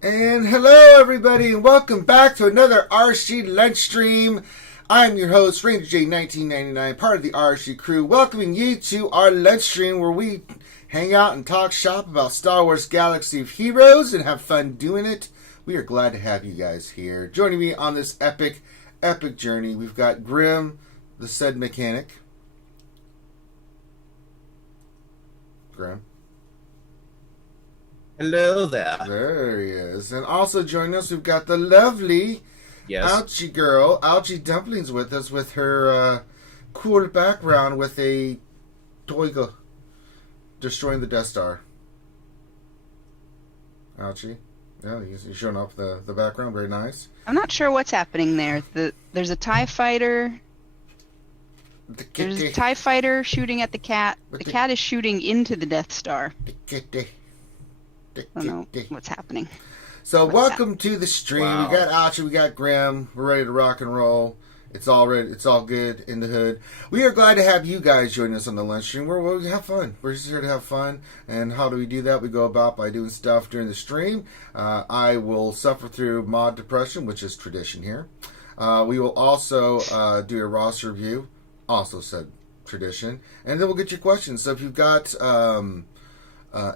And hello, everybody, and welcome back to another RSG lunch stream. I'm your host, Ranger J 1999, part of the RSG crew, welcoming you to our lunch stream where we hang out and talk shop about Star Wars Galaxy of Heroes and have fun doing it. We are glad to have you guys here. Joining me on this epic journey, we've got Grim, the said mechanic. Grim. Hello there. There he is. And also joining us, we've got the lovely Ouchie girl, Ouchie Dumplings, with us with her cool background with a Toiga destroying the Death Star. Ouchie. Yeah, you're showing off the background. Very nice. I'm not sure what's happening there. There's a TIE fighter. There's a TIE fighter shooting at the cat. The cat is shooting into the Death Star. I don't know what's happening. So welcome to the stream. Wow. We got Ouchie, we got Graham. We're ready to rock and roll. It's all ready. It's all good in the hood. We are glad to have you guys join us on the lunch stream. We have fun. We're just here to have fun. And how do we do that? We go about by doing stuff during the stream. I will suffer through mod depression, which is tradition here. We will also do a roster review, also said tradition. And then we'll get your questions. So if you've got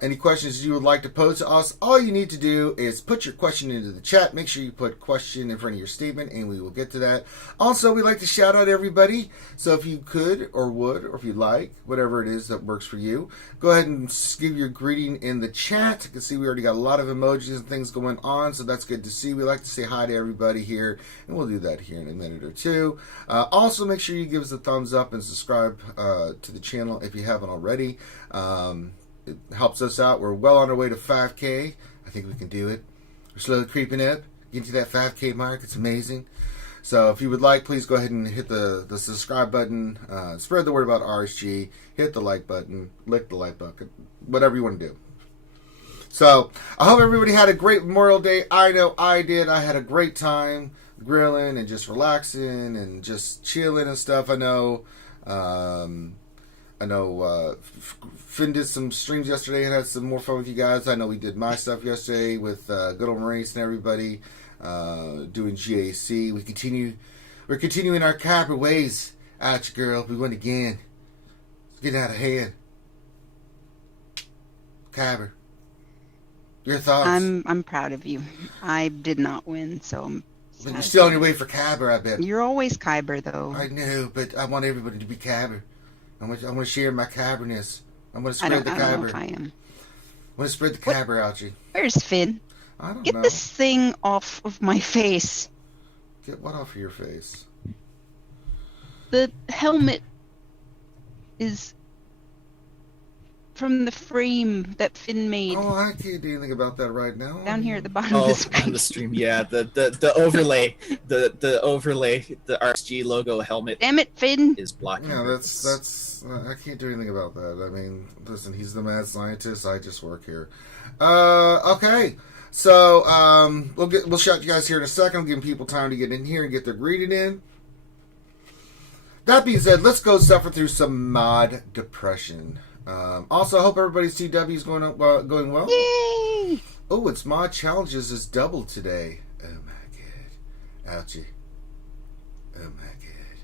any questions you would like to pose to us, all you need to do is put your question into the chat. Make sure you put question in front of your statement, and we will get to that. Also, we like to shout out everybody. So if you could, or would, or if you like, whatever it is that works for you, go ahead and give your greeting in the chat. You can see we already got a lot of emojis and things going on, so that's good to see. We like to say hi to everybody here, and we'll do that here in a minute or two. Also, make sure you give us a thumbs up and subscribe to the channel if you haven't already. It helps us out. We're well on our way to 5K. I think we can do it. We're slowly creeping up, getting to that 5K mark. It's amazing. So if you would like, please go ahead and hit the subscribe button. Spread the word about RSG. Hit the like button. Lick the like button. Whatever you want to do. So I hope everybody had a great Memorial Day. I know I did. I had a great time grilling and just relaxing and just chilling and stuff. I know Finn did some streams yesterday and had some more fun with you guys. I know we did my stuff yesterday with good old Maurice and everybody doing GAC. We're continuing our Cabra ways. Ouch, girl. We won again. It's getting out of hand. Cabra, your thoughts? I'm proud of you. I did not win, so I'm But you're still on your way for Cabra, I bet. You're always Kyber, though. I know, but I want everybody to be Cabra. I want to share my Caberness. I'm going to spread the Cabra. I don't know if I am. I'm going to spread the Cabra, Ouchie. Where's Finn? I don't Get know. this thing off of my face. Get what off of your face? The helmet is from the frame that Finn made. Oh, I can't do anything about that right now. Down here at the bottom of the screen. On the stream, yeah. The overlay, the overlay, the RSG logo helmet. Damn it, Finn! Is blocking. Yeah, that's. I can't do anything about that. I mean, listen, he's the mad scientist. I just work here. Okay. So we'll shout you guys here in a second. I'm giving people time to get in here and get their greeting in. That being said, let's go suffer through some mod depression. Also, I hope everybody's TW is going well. Yay! Oh, it's mod challenges is doubled today. Oh my god, ouchie. Oh my god.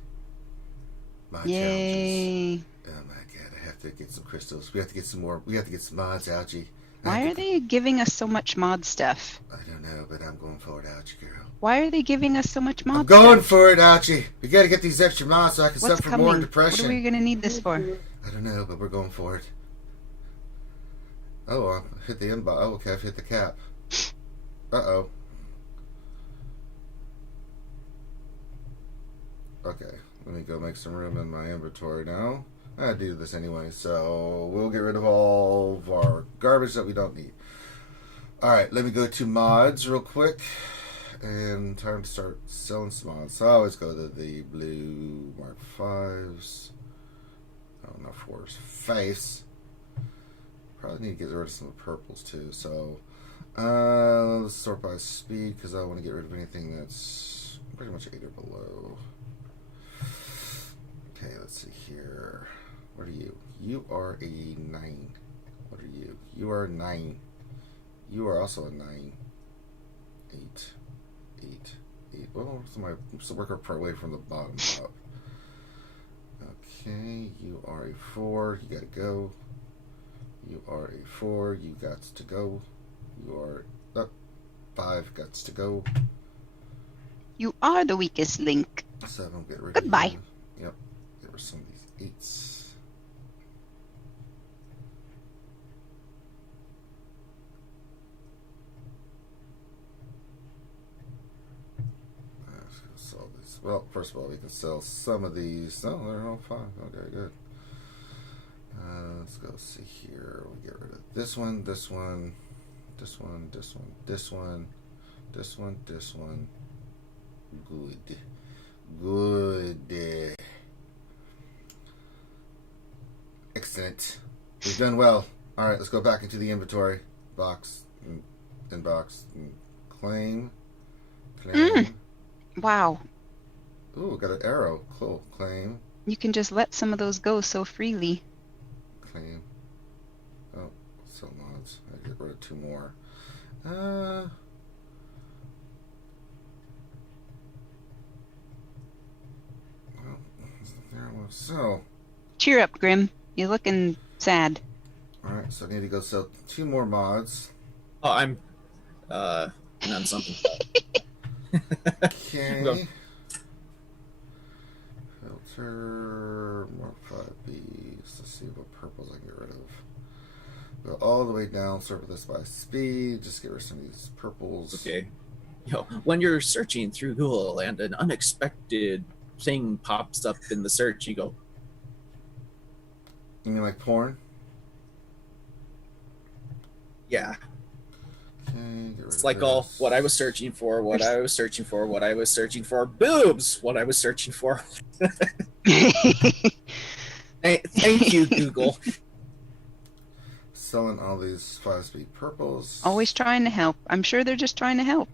Mod Yay! challenges. Oh my god, I have to get some crystals. We have to get some more. We have to get some mods, ouchie. Why are they giving us so much mod stuff? I don't know, but I'm going for it, ouchie girl. Why are they giving us so much mod I'm going stuff? for it, ouchie. We got to get these extra mods so I can What's suffer coming? more depression. What are we going to need this for? I don't know, but we're going for it. Oh, I hit the inbox. Oh, okay, I've hit the cap. Uh-oh. Okay, let me go make some room in my inventory now. I do this anyway, so we'll get rid of all of our garbage that we don't need. Alright, let me go to mods real quick. And time to start selling some mods. So I always go to the blue Mark 5s. Oh, not 4s. Face. Probably need to get rid of some of the purples too. So let's sort by speed because I want to get rid of anything that's pretty much 8 or below. Okay, let's see here. What are you? You are a 9. What are you? You are a 9. You are also a 9. 8, 8, 8. Well, so work our way from the bottom up. Okay, you are a 4. You gotta go. You are a 4. You got to go. You are up. 5 got to go. You are the weakest link. 7. Get rid Goodbye. of you. Yep. There were some of these 8s. Well, first of all, we can sell some of these. No, they're all fine. Okay, good. Let's go see here. We get rid of this one, this one, this one, this one, this one, this one, this one. Good. Good. Excellent. We've done well. All right, let's go back into the inventory. Box, inbox, claim. Claim. Wow. Ooh, got an arrow. Cool. Claim. You can just let some of those go so freely. Claim. Oh, sell mods. I get rid of 2 more. Well, there was so. Cheer up, Grim. You're looking sad. Alright, so I need to go sell 2 more mods. Oh, I'm on something. Okay. Filter, more 5Bs. Let's see what purples I can get rid of. Go all the way down, sort this by speed. Just get rid of some of these purples. Okay. When you're searching through Google and an unexpected thing pops up in the search, you go, You mean like porn? yeah. Okay, get rid It's of like all this. what I was searching for, what I was searching for, what I was searching for. Boobs! What I was searching for. Thank you, Google. Selling all these 5-speed purples. Always trying to help. I'm sure they're just trying to help.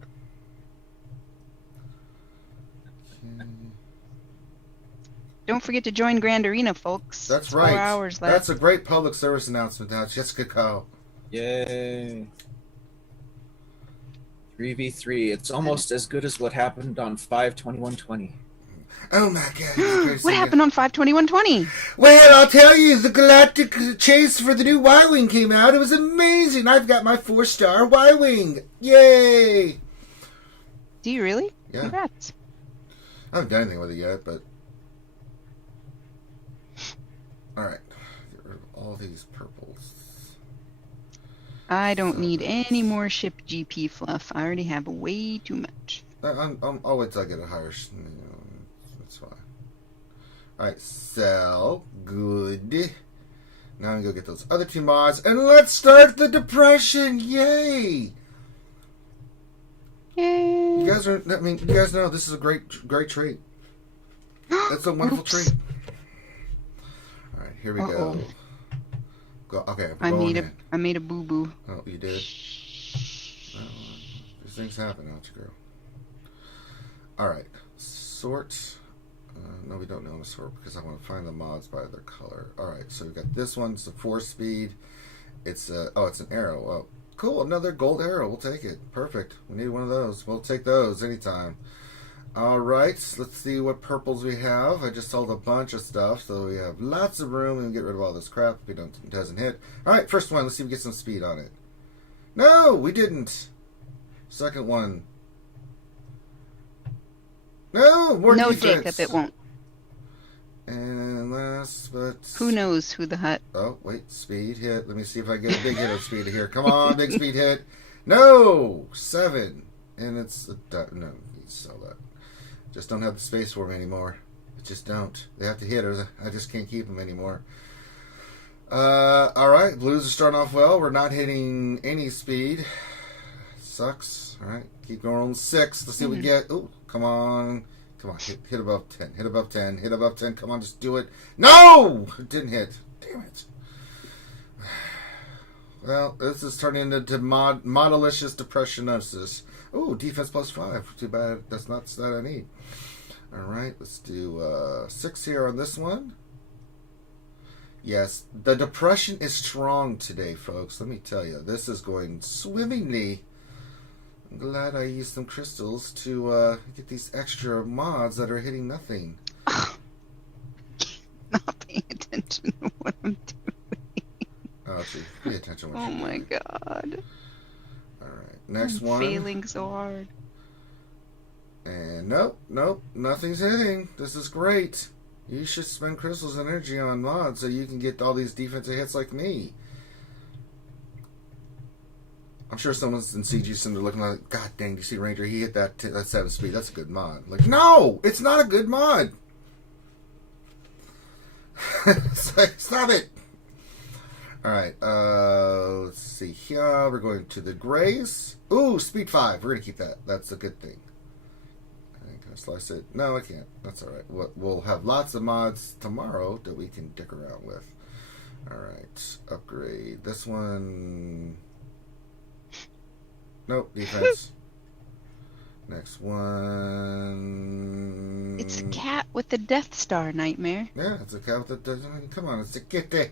Okay. Don't forget to join Grand Arena, folks. That's It's right. 4 hours left. That's a great public service announcement now. Jessica Kyle. Yay. 3v3. It's almost as good as what happened on 5/21/20. Oh my god. What happened on 5/21/20? Well, I'll tell you, the Galactic Chase for the new Y-Wing came out. It was amazing. I've got my 4-star Y-Wing. Yay! Do you really? Yeah. Congrats. I haven't done anything with it yet, but... Alright. Get rid of all these purples. I don't need any more ship GP fluff. I already have way too much. I'll wait till I get a higher... That's fine. Alright, sell. Good. Now I'm gonna go get those other 2 mods, and let's start the depression! Yay! Yay. You guys know this is a great trait. That's a wonderful trait. Alright, here we go. Okay, I made a boo-boo. Oh, you did? Well, these things happen, don't you, girl? Alright, sort. No, we don't know how to sort because I want to find the mods by their color. Alright, so we've got this one. It's a 4-speed. It's it's an arrow. Oh, cool, another gold arrow. We'll take it. Perfect. We need one of those. We'll take those anytime. Alright, let's see what purples we have. I just sold a bunch of stuff, so we have lots of room and get rid of all this crap if it doesn't hit. Alright, first one, let's see if we get some speed on it. No, we didn't. Second one. No, more No, defense. Jacob, it won't. And last, but... Who knows who the hut? Oh, wait, speed hit. Let me see if I get a big hit of speed here. Come on, big speed hit. No! 7. And it's... no, you sell that. Just don't have the space for them anymore. I just don't. They have to hit or I just can't keep them anymore. Alright, blues are starting off well. We're not hitting any speed. Sucks. Alright, keep going on 6. Let's see what we get. Ooh, come on. Come on, hit above 10. Hit above 10. Hit above 10. Come on, just do it. No! It didn't hit. Damn it. Well, this is turning into modalicious depressionosis. Ooh, defense plus 5. Too bad that's not that I need. Alright, let's do 6 here on this one. Yes, the depression is strong today, folks. Let me tell you, this is going swimmingly. I'm glad I used some crystals to get these extra mods that are hitting nothing. Not paying attention to what I'm doing. Ouchie, pay attention to what Oh you're my doing. god. Alright, next I'm one. failing so hard. And nope, nothing's hitting. This is great. You should spend crystals and energy on mods so you can get all these defensive hits like me. I'm sure someone's in CG Center looking like, God dang, do you see Ranger? He hit that 7 speed. That's a good mod. Like, no! It's not a good mod! It's like, stop it! Alright, let's see here. We're going to the Grays. Ooh, speed 5. We're going to keep that. That's a good thing. Can I slice it? No, I can't. That's alright. We'll have lots of mods tomorrow that we can dick around with. Alright, upgrade. This one... Nope, defense. Next one... It's a cat with the Death Star nightmare. Yeah, it's a cat with the... Come on, it's a kitty.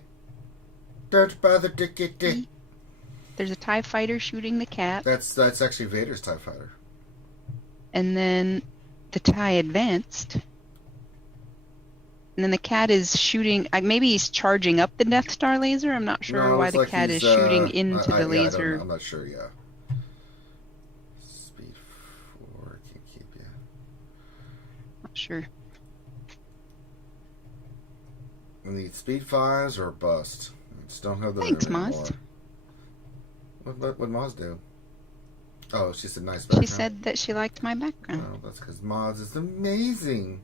Don't bother the kitty. There's a TIE fighter shooting the cat. That's actually Vader's TIE fighter. And then the TIE advanced. And then the cat is shooting... maybe he's charging up the Death Star laser? I'm not sure why the cat is shooting into the laser. I'm not sure, yeah. Speed 4, can't keep you. Not sure. And the speed 5s are a bust. I just don't have the Thanks, room Moz. anymore. What Moz do? Oh, she said nice background. She said that she liked my background. Oh, that's because Moz is amazing.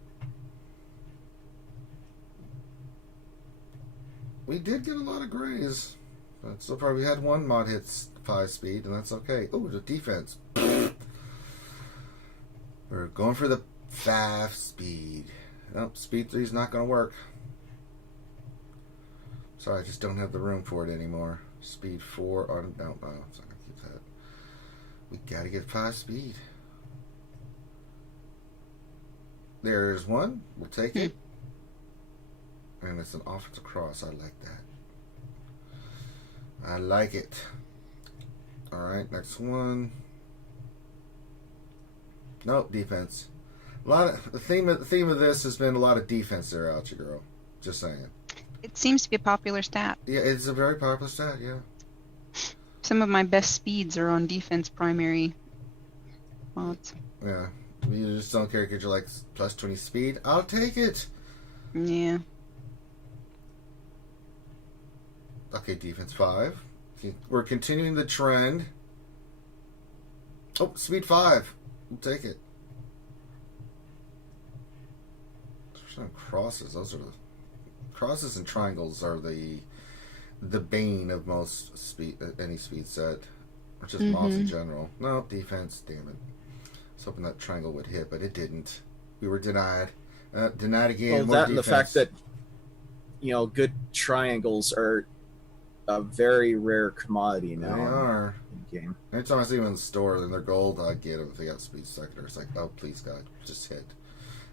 We did get a lot of grays. But so far we had one mod hit 5 speed, and that's okay. Oh, the defense. We're going for the 5 speed. Nope, speed 3 is not going to work. Sorry, I just don't have the room for it anymore. Speed 4 on... No, I'm not going to keep that. We got to get 5 speed. There's one. We'll take it. And it's an offensive cross. I like that. I like it. Alright, next one. Nope, defense. A lot of the theme of this has been a lot of defense there, Ouchie girl. Just saying. It seems to be a popular stat. Yeah, it's a very popular stat, yeah. Some of my best speeds are on defense primary mods. Yeah. You just don't care because you're like plus 20 speed. I'll take it. Yeah. Okay, defense 5. We're continuing the trend. Oh, speed 5. We'll take it. Crosses. Those are the crosses and triangles are the bane of most speed any speed set, or just mobs in general. No defense. Damn it. I was hoping that triangle would hit, but it didn't. We were denied. Denied again. Well, that and the fact that good triangles are a very rare commodity now. They are. In the game. Anytime I see them in the store and they're gold, I get them if they got speed sector. It's like, oh please God, just hit.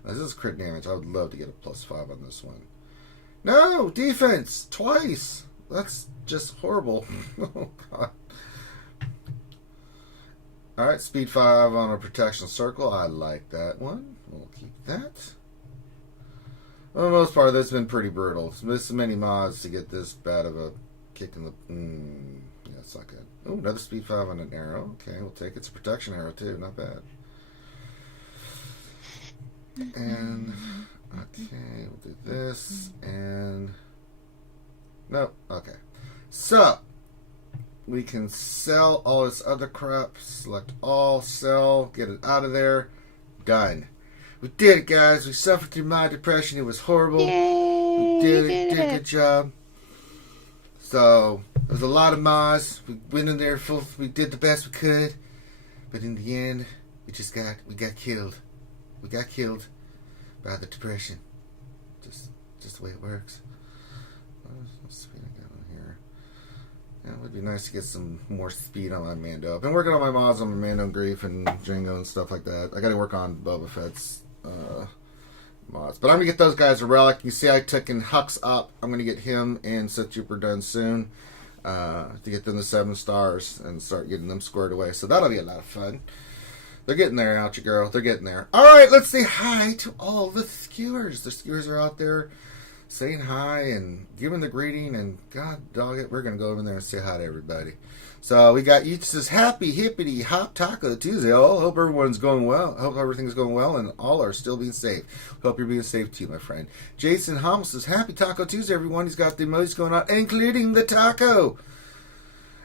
Now, this is crit damage. I would love to get a +5 on this one. No! Defense! Twice! That's just horrible. Oh, God. Alright, speed 5 on a protection circle. I like that one. We'll keep that. For the most part, that's been pretty brutal. This many mods to get this bad of a kick in the... yeah, it's not good. Oh, another speed 5 on an arrow. Okay, we'll take it. It's a protection arrow, too. Not bad. And okay, we'll do this and no, okay. So we can sell all this other crap. Select all, sell, get it out of there. Done. We did it, guys. We suffered through my depression. It was horrible. Yay, We did it. Did a good job. So there was a lot of mods. We went in there full. We did the best we could, but in the end, we got killed. We got killed by the depression. Just the way it works. What's speed I got on here? Yeah, it would be nice to get some more speed on my Mando. I've been working on my mods on my Mando and Grief and Django and stuff like that. I got to work on Boba Fett's mods. But I'm going to get those guys a relic. You see I took in Hux up. I'm going to get him and Sith Trooper done soon. to get them the 7 stars and start getting them squared away. So that'll be a lot of fun. They're getting there, Ouchie girl. They're getting there. All right, let's say hi to all the skewers. The skewers are out there saying hi and giving the greeting. And God dog it, we're going to go over there and say hi to everybody. So we got you says happy hippity hop taco Tuesday. Oh, hope everyone's going well. Hope everything's going well and all are still being safe. Hope you're being safe too, my friend. Jason Hummel says happy Taco Tuesday, everyone. He's got the emojis going on, including the taco.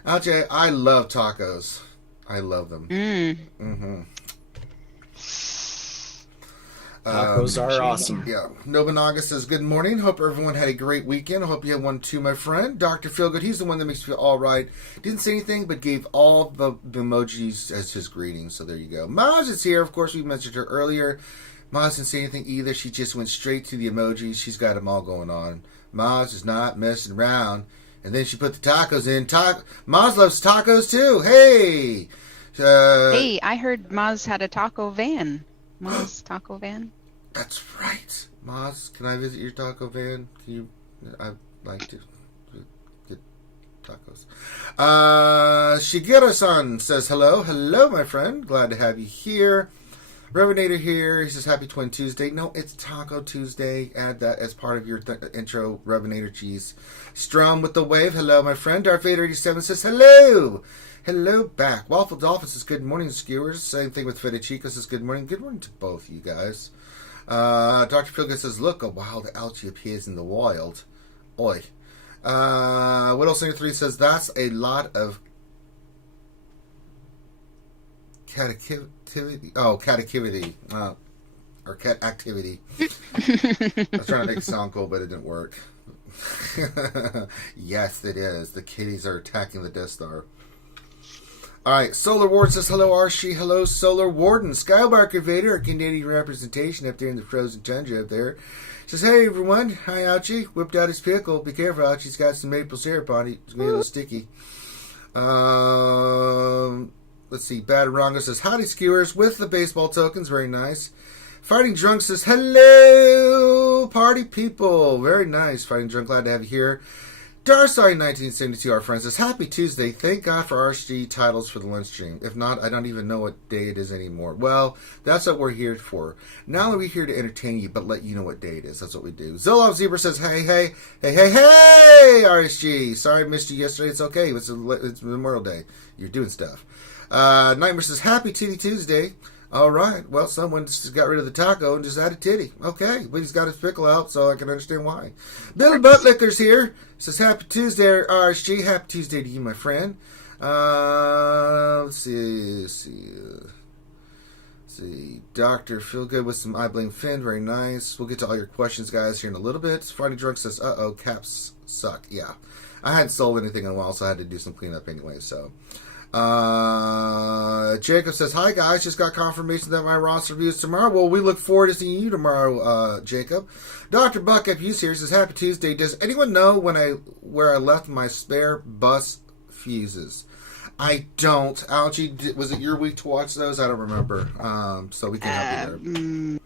Ouchie, I love tacos. I love them. Mm-hmm. Tacos are awesome. Yeah. Nobunaga says, good morning. Hope everyone had a great weekend. I hope you had one too, my friend. Dr. Feelgood, he's the one that makes you feel all right. Didn't say anything, but gave all the emojis as his greeting. So there you go. Maz is here. Of course, we mentioned her earlier. Maz didn't say anything either. She just went straight to the emojis. She's got them all going on. Maz is not messing around. And then she put the tacos in. Maz loves tacos too. Hey! Hey, I heard Maz had a taco van. Maz taco van? That's right. Maz, can I visit your taco van? Can you? I'd like to get tacos. Shigeru-san says hello. Hello, my friend. Glad to have you here. Revenator here. He says happy Twin Tuesday. No, it's Taco Tuesday. Add that as part of your intro, Revenator cheese. Strum with the wave. Hello, my friend. Darth Vader 87 says hello. Hello back. Waffle Dolphin says good morning, skewers. Same thing with Fede Chico says good morning. Good morning to both you guys. Dr. Philgood says, look, a wild Ouchie appears in the wild. Oi. Widow Singer 3 says, that's a lot of catactivity. Oh, catactivity. Or cat activity. I was trying to make it sound cool, but it didn't work. Yes, it is. The kitties are attacking the Death Star. Alright, Solar Warden says, hello RSG, hello Solar Warden. Skybarker Vader, a Canadian representation up there in the frozen tundra up there. Says, hey everyone, hi Ouchie. Whipped out his pickle. Be careful, Ouchie's got some maple syrup on it. It's going to be a little sticky. Let's see, Bad Rongo says, howdy skewers with the baseball tokens, very nice. Fighting Drunk says, hello party people. Very nice, Fighting Drunk, glad to have you here. Darsai 1972, our friend, says, happy Tuesday. Thank God for RSG titles for the lunch stream. If not, I don't even know what day it is anymore. Well, that's what we're here for. Not only are we here to entertain you, but let you know what day it is. That's what we do. Zilov Zebra says, hey, RSG. Sorry I missed you yesterday. It's okay. It's Memorial Day. You're doing stuff. Nightmare says, happy Titty Tuesday. All right. Well, someone just got rid of the taco and just added titty. Okay. But he's got his pickle out, so I can understand why. Bill Buttlicker's here. Says, happy Tuesday, RSG. Happy Tuesday to you, my friend. Let's see. Dr. Feelgood with some I Blame Finn. Very nice. We'll get to all your questions, guys, here in a little bit. Friday Drunk says, uh-oh, caps suck. Yeah. I hadn't sold anything in a while, so I had to do some cleanup anyway, so... Jacob says, hi guys, just got confirmation that my roster review is tomorrow. Well, we look forward to seeing you tomorrow, Jacob. Dr. Buck Fuse here says, happy Tuesday. Does anyone know where I left my spare bus fuses? I don't. Ouchie, was it your week to watch those? I don't remember. So we can help you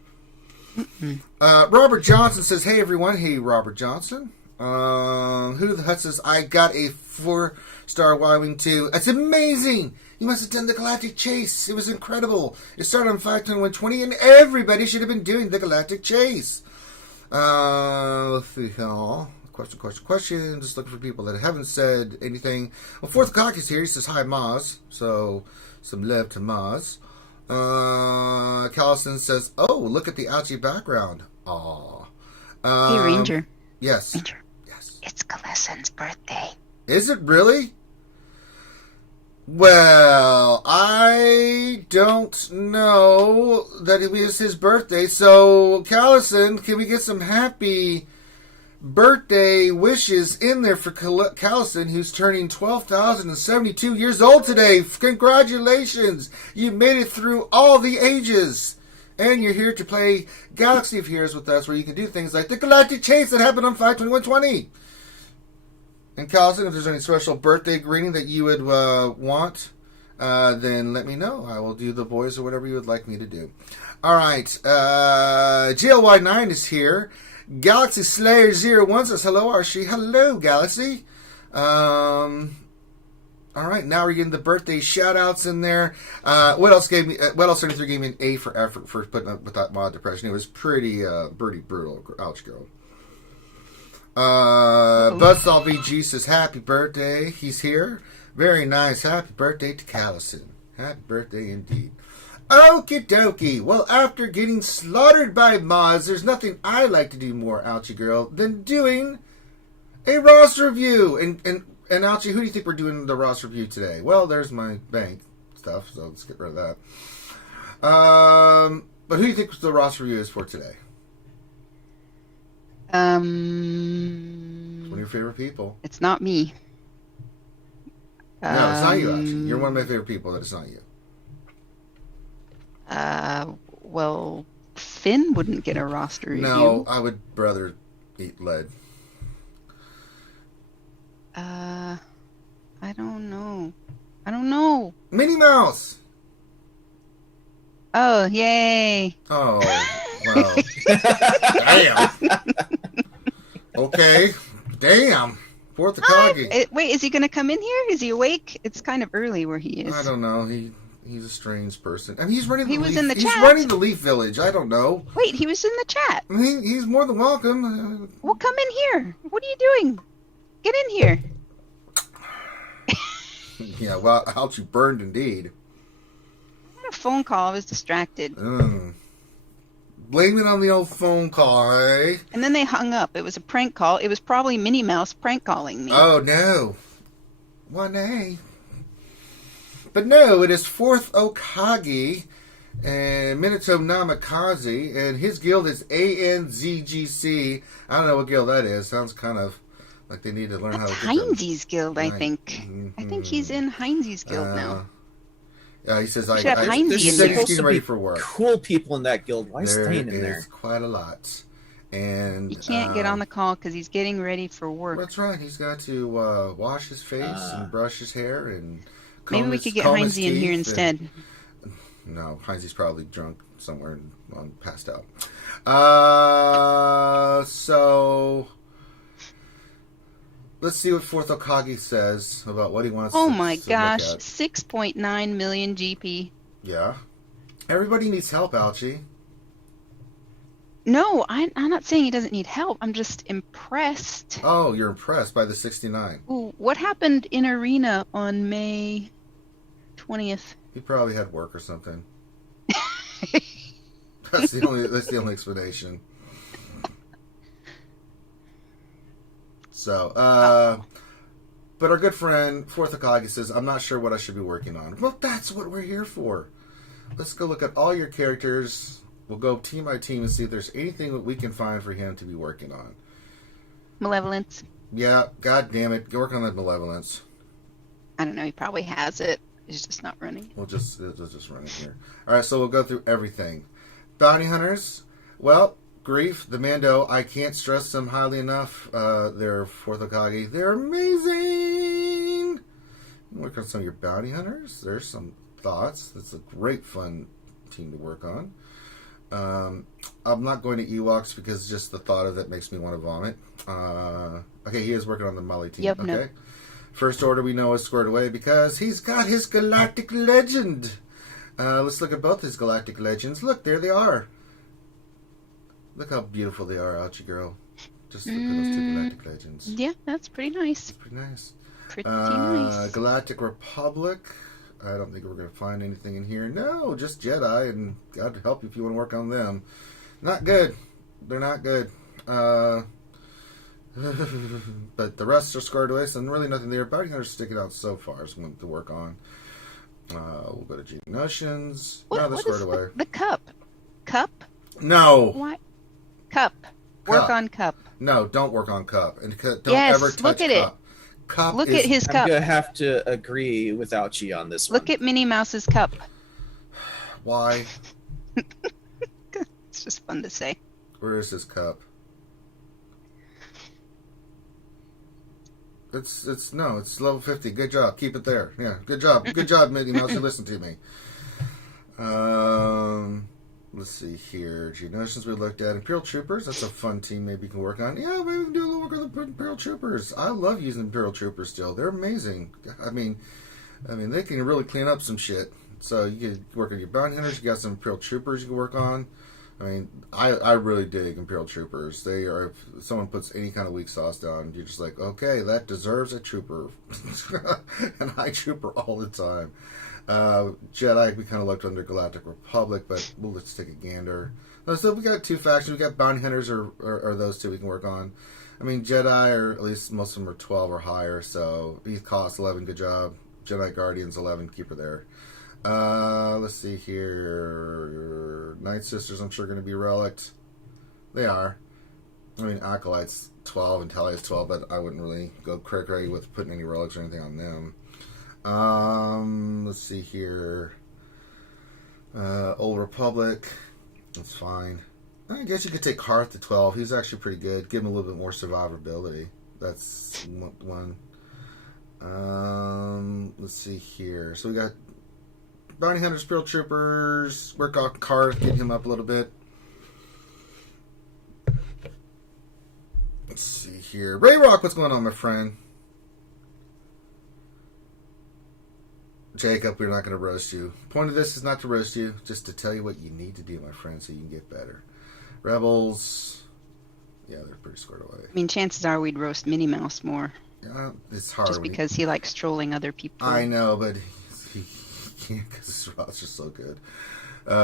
there. Robert Johnson says, hey everyone. Hey Robert Johnson. Who the Hut says, I got a 4-star Y-Wing too. That's amazing! You must have done the Galactic Chase. It was incredible. It started on 5/21/20 and everybody should have been doing the Galactic Chase. Let's see. Question. Just looking for people that haven't said anything. Well, Fourth Cock is here. He says, hi Maz. So, some love to Maz. Callison says, oh, look at the Ouchie background. Aw. Hey, Ranger. Yes. Ranger. Yes. It's Callison's birthday. Is it really? Well, I don't know that it was his birthday, so Callison, can we get some happy birthday wishes in there for Callison, who's turning 12,072 years old today? Congratulations! You made it through all the ages. And you're here to play Galaxy of Heroes with us, where you can do things like the Galactic Chase that happened on 5/21/20. And Callison, if there's any special birthday greeting that you would want, then let me know. I will do the boys or whatever you would like me to do. All right. GLY9 is here. Galaxy Slayer 01 says, hello, RSG. Hello, Galaxy. All right, now we're getting the birthday shout-outs in there. What else 73 gave me an A for effort for putting up with that mod depression. It was pretty brutal. Ouch, girl. Buzzsaw VG says, happy birthday. He's here. Very nice. Happy birthday to Callison. Happy birthday indeed. Okie dokie. Well, after getting slaughtered by mods, there's nothing I like to do more, Ouchie girl, than doing a roster review. And Ouchie, who do you think we're doing the roster review today? Well, there's my bank stuff, so let's get rid of that. But who do you think the roster review is for today? One of your favorite people. It's not me. No, it's not you, actually. You're one of my favorite people, that it's not you. Well, Finn wouldn't get a roster review. No, I would rather eat lead. I don't know. Minnie Mouse! Oh, yay. Oh, well. Damn. Okay. Damn. Fourth of Kagi. Wait, is he going to come in here? Is he awake? It's kind of early where he is. I don't know. He's a strange person. I mean, he's running. He was in the chat. He's running the Leaf Village. I don't know. Wait, he was in the chat. I mean, he's more than welcome. Well, come in here. What are you doing? Get in here. Yeah, well, Ouchie burned indeed. I had a phone call. I was distracted. Blame it on the old phone call, eh? And then they hung up. It was a prank call. It was probably Minnie Mouse prank calling me. Oh, no. 1A. But no, it is Fourth Okagi and Minato Namikaze, and his guild is ANZGC. I don't know what guild that is. Sounds kind of like they need to learn how to get Heinz's guild, I think. Mm-hmm. I think he's in Heinz's guild now. He says, should have Heinz he's in there. getting ready for work. Cool people in that guild. Why staying in there? There is quite a lot. And He can't get on the call because he's getting ready for work. That's right. He's got to wash his face and brush his hair and maybe we could get Heinz in here instead. No, Heinz's probably drunk somewhere and passed out. So let's see what Fourth Okagi says about what he wants to Oh my gosh, look at. 6.9 million GP. Yeah. Everybody needs help, Ouchie. No, I'm not saying he doesn't need help. I'm just impressed. Oh, you're impressed by the 69. Ooh, what happened in Arena on May 20th? He probably had work or something. That's the only explanation. So, but our good friend Fourth Okagi says, I'm not sure what I should be working on. Well, that's what we're here for. Let's go look at all your characters. We'll go team by team and see if there's anything that we can find for him to be working on. Malevolence. Yeah, god damn it. Go work on that Malevolence. I don't know, he probably has it. He's just not running. We'll just run it here. Alright, so we'll go through everything. Bounty Hunters. Well, Grief, the Mando, I can't stress them highly enough. They're Fourth Okagi. They're amazing! Work on some of your Bounty Hunters. There's some thoughts. That's a great fun team to work on. I'm not going to Ewoks because just the thought of it makes me want to vomit. Okay, he is working on the Molly team. Yep, okay. no. First Order we know is squared away because he's got his Galactic Legend. Let's look at both his Galactic Legends. Look, there they are. Look how beautiful they are, Ouchie girl. Just look at those two Galactic Legends. Yeah, that's pretty nice. Pretty nice. Pretty nice. Galactic Republic. I don't think we're going to find anything in here. No, just Jedi, and God help you if you want to work on them. Not good. They're not good. But the rest are squared away, so really nothing there. Bounty Hunters sticking out so far, so to work on. We'll go to G Notions. No, they're squared away. The cup? Cup? No. Why? Cup. Work on cup. No, don't work on cup. And don't yes, ever touch look at cup. it. Cup look is, at his I'm cup. going to have to agree with Ouchie on this one. Look at Minnie Mouse's cup. Why? It's just fun to say. Where is his cup? It's level 50. Good job. Keep it there. Yeah, good job. Good job, Minnie Mouse. You listen to me. Let's see here. Geonosians we looked at. Imperial Troopers, that's a fun team maybe you can work on. Yeah, maybe we can do a little work on the Imperial Troopers. I love using Imperial Troopers still. They're amazing. I mean, they can really clean up some shit. So you can work on your bounty hunters. You got some Imperial Troopers you can work on. I mean, I really dig Imperial Troopers. They are, if someone puts any kind of weak sauce down, you're just like, okay, that deserves a trooper. And I trooper all the time. Jedi, we kind of looked under Galactic Republic, but let's take a gander. So we got two factions. We got bounty hunters, or those two we can work on. I mean, Jedi, or at least most of them are 12 or higher, so these cost 11, good job. Jedi Guardians, 11, keep her there. Let's see here. Night Sisters, I'm sure, going to be relict. They are. I mean, Acolytes 12 and Talia's 12, but I wouldn't really go cray-cray with putting any relics or anything on them. Let's see here. Old Republic. That's fine. I guess you could take Hearth to 12. He's actually pretty good. Give him a little bit more survivability. That's one. Let's see here. So we got Bounty Hunters, Imperial Troopers, work on Karth, get him up a little bit. Let's see here. Ray Rock, what's going on, my friend? Jacob, we're not going to roast you. The point of this is not to roast you, just to tell you what you need to do, my friend, so you can get better. Rebels, yeah, they're pretty squared away. I mean, chances are we'd roast Minnie Mouse more. Yeah, it's hard. Just because he likes trolling other people. I know, but he can't because his roster's so good.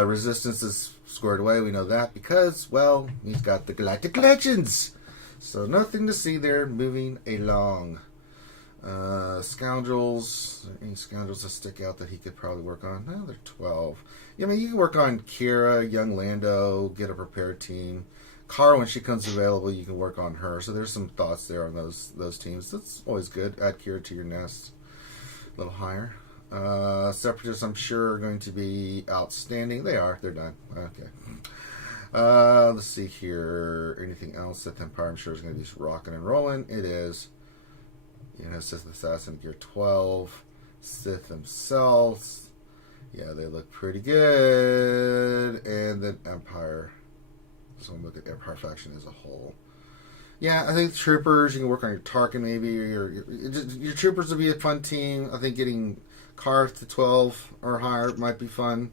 Resistance is squared away. We know that because, well, he's got the Galactic Legends. So nothing to see there. Moving along. Scoundrels. Any scoundrels that stick out that he could probably work on? No, they're 12. Yeah, I mean, you can work on Kira, young Lando, get a prepared team. Cara, when she comes available, you can work on her. So there's some thoughts there on those teams. That's always good. Add Kira to your nest a little higher. Separatists, I'm sure, are going to be outstanding. They are. They're done. Okay. Let's see here. Anything else? Sith Empire, I'm sure, is going to be rocking and rolling. It is. You know, Sith Assassin Gear 12. Sith themselves. Yeah, they look pretty good. And then Empire. So look at Empire faction as a whole. Yeah, I think Troopers, you can work on your Tarkin maybe. Or your Troopers would be a fun team. I think getting Karth to 12 or higher might be fun.